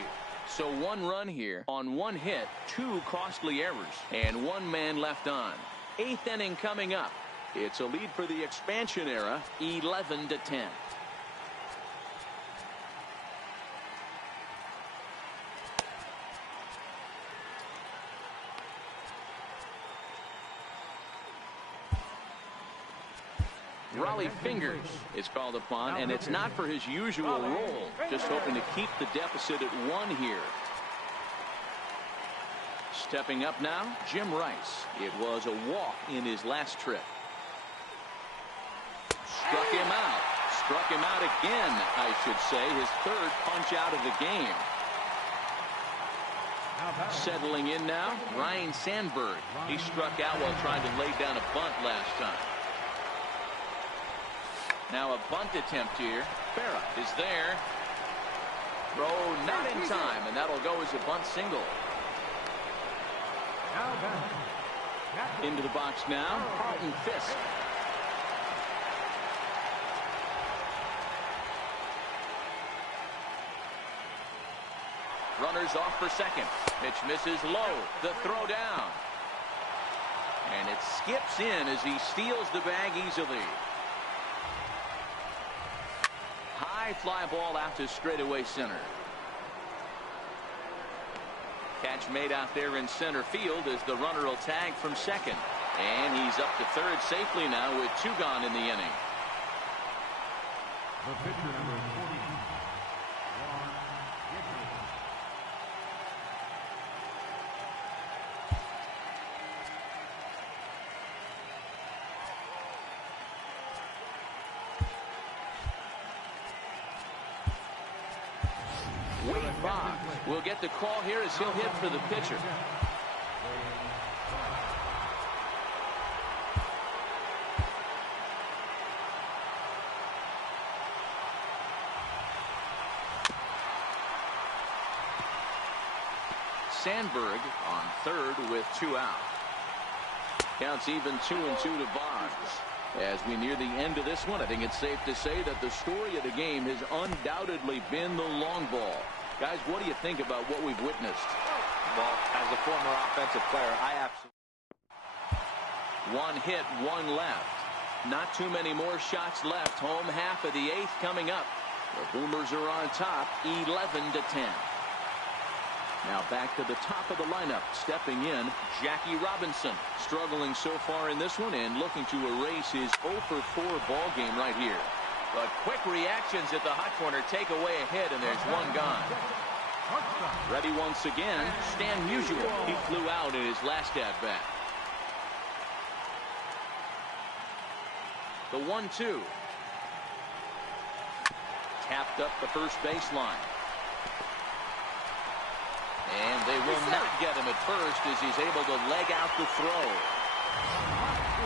So 1 run here on 1 hit, 2 costly errors, and 1 man left on. 8th inning coming up. It's a lead for the expansion era, 11-10. Raleigh Fingers is called upon, and it's not for his usual role. Just hoping to keep the deficit at 1 here. Stepping up now, Jim Rice. It was a walk in his last trip. Struck him out. Struck him out again, I should say. His 3rd punch out of the game. Settling in now, Ryan Sandberg. He struck out while trying to lay down a bunt last time. Now a bunt attempt here. Farah is there. Throw not in time, and that'll go as a bunt single. Into the box now, Carlton Fisk. Runners off for second. Pitch misses low. The throw down. And it skips in as he steals the bag easily. High fly ball out to straightaway center. Catch made out there in center field as the runner will tag from second. And he's up to third safely now with 2 gone in the inning. The pitcher number 42, Ron Gibson. Wade Boggs will get the call here as he'll hit for the pitcher. Sandberg on third with 2 out. Counts even 2-2 to Boggs. As we near the end of this one, I think it's safe to say that the story of the game has undoubtedly been the long ball. Guys, what do you think about what we've witnessed? Well, as a former offensive player, I absolutely... 1 hit, 1 left. Not too many more shots left. Home half of the 8th coming up. The Boomers are on top, 11-10. Now back to the top of the lineup. Stepping in, Jackie Robinson. Struggling so far in this one and looking to erase his 0-for-4 ball game right here. But quick reactions at the hot corner take away a hit, and there's 1 gone. Ready once again, Stan Musial. He flew out in his last at-bat. The 1-2. Tapped up the first baseline. And they will not get him at first as he's able to leg out the throw.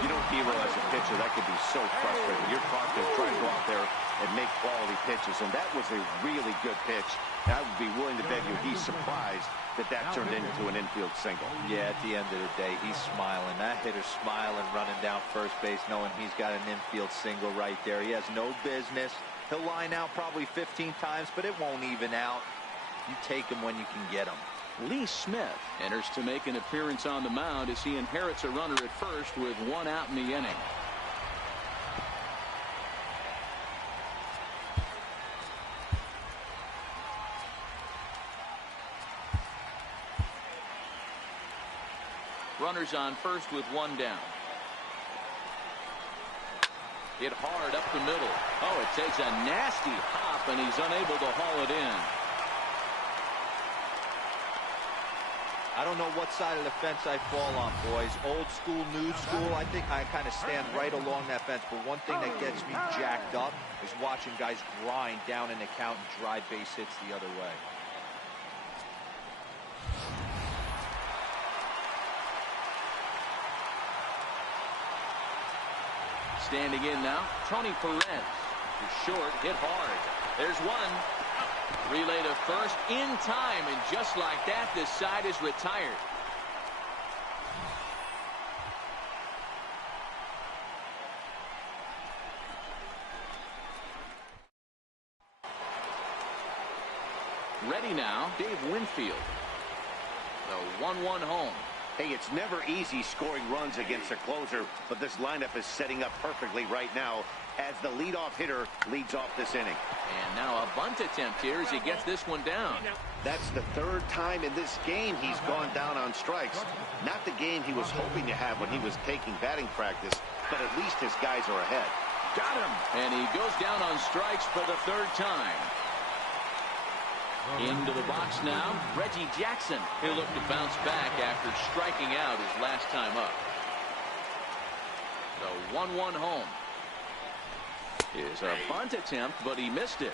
You know, Hero, as a pitcher, that could be so frustrating. You're trying to go out there and make quality pitches, and that was a really good pitch. I would be willing to bet you he's surprised that turned into an infield single. Yeah, at the end of the day, he's smiling. That hitter's smiling, running down first base, knowing he's got an infield single right there. He has no business. He'll line out probably 15 times, but it won't even out. You take him when you can get him. Lee Smith enters to make an appearance on the mound as he inherits a runner at first with 1 out in the inning. Runners on first with one down. Hit hard up the middle. Oh, it takes a nasty hop, and he's unable to haul it in. I don't know what side of the fence I fall on, boys. Old school, new school. I think I kind of stand right along that fence. But one thing that gets me jacked up is watching guys grind down in the count and drive base hits the other way. Standing in now, Tony Perez. He's short, hit hard. There's one. Relay to first in time, and just like that, this side is retired. Ready now, Dave Winfield. The 1-1 home. Hey, it's never easy scoring runs against a closer, but this lineup is setting up perfectly right now as the leadoff hitter leads off this inning. And now a bunt attempt here as he gets this one down. That's the third time in this game he's gone down on strikes. Not the game he was hoping to have when he was taking batting practice, but at least his guys are ahead. Got him. And he goes down on strikes for the third time. Into the box now, Reggie Jackson. He'll look to bounce back after striking out his last time up. The 1-1 home. Is a bunt attempt, but he missed it.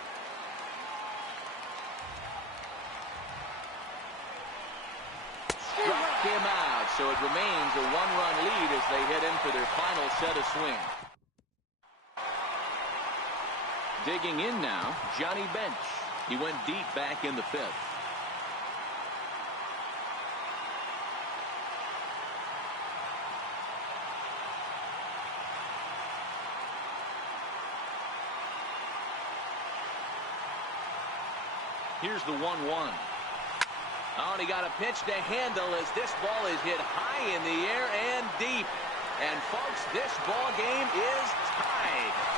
Struck him out, so it remains a 1-run lead as they head in for their final set of swings. Digging in now, Johnny Bench. He went deep back in the fifth. Here's the 1-1. Oh, and he got a pitch to handle as this ball is hit high in the air and deep. And folks, this ball game is tied.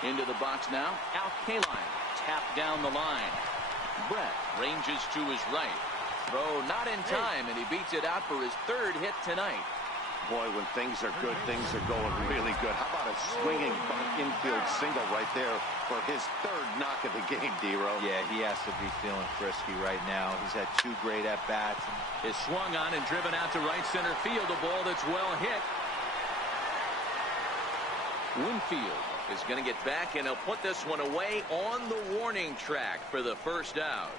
Into the box now, Al Kaline. Tapped down the line. Brett ranges to his right. Throw not in time, and he beats it out for his third hit tonight. Boy, when things are good, things are going really good. How about a swinging infield single right there for his third knock of the game, D-Row? Yeah, he has to be feeling frisky right now. He's had 2 great at-bats. Is swung on and driven out to right center field. A ball that's well hit. Winfield is going to get back, and he'll put this one away on the warning track for the first out.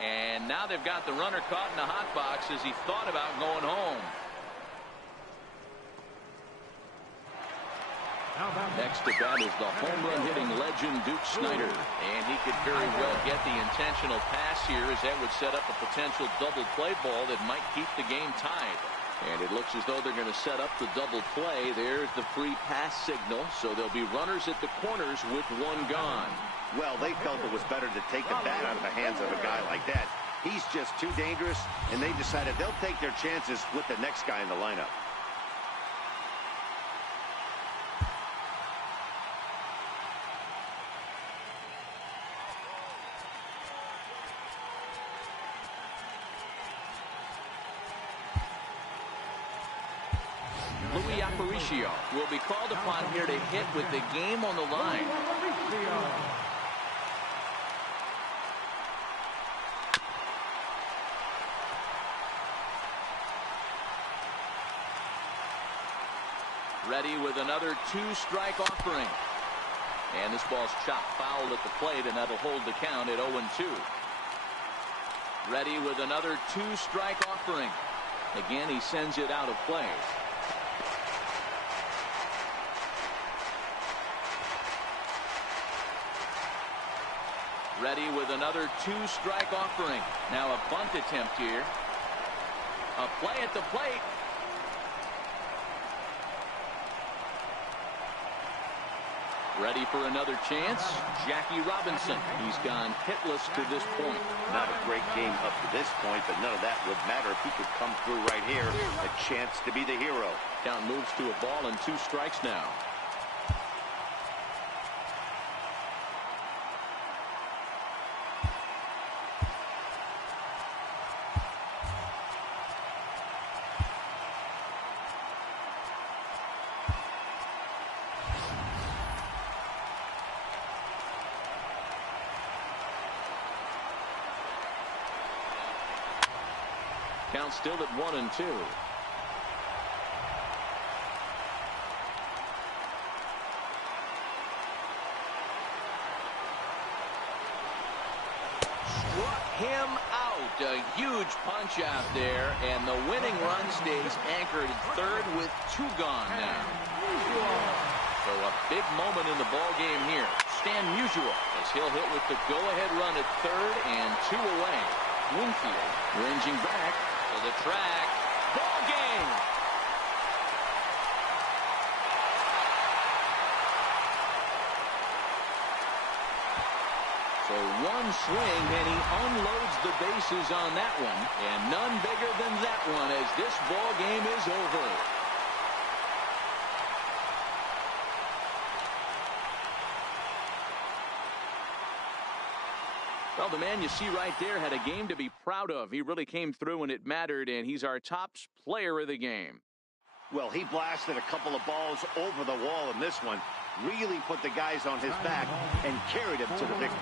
And now they've got the runner caught in the hot box as he thought about going home. Next to bat is the home run hitting legend Duke Snider, and he could very well get the intentional pass here as that would set up a potential double play ball that might keep the game tied. And it looks as though they're going to set up the double play. There's the free pass signal, so there'll be runners at the corners with one gone. Well, they felt it was better to take the bat out of the hands of a guy like that. He's just too dangerous, and they decided they'll take their chances with the next guy in the lineup. Louis Aparicio will be called upon here to hit with the game on the line. Ready with another 2-strike offering. And this ball's chopped foul at the plate, and that'll hold the count at 0-2. Ready with another 2-strike offering. Again, he sends it out of play. Ready with another 2-strike offering. Now a bunt attempt here. A play at the plate. Ready for another chance. Jackie Robinson. He's gone hitless to this point. Not a great game up to this point, but none of that would matter if he could come through right here. A chance to be the hero. Count moves to a ball and 2 strikes now. Count still at 1-2. Struck him out. A huge punch out there, and the winning run stays anchored at third with 2 gone now. So a big moment in the ball game here. Stan Musial as he'll hit with the go-ahead run at third and 2 away. Winfield ranging back to the track. Ball game. So one swing and he unloads the bases on that one, and none bigger than that one as this ball game is over. Well, the man you see right there had a game to be proud of. He really came through when it mattered, and he's our top player of the game. Well, he blasted a couple of balls over the wall in this one. Really put the guys on his back and carried him to the victory.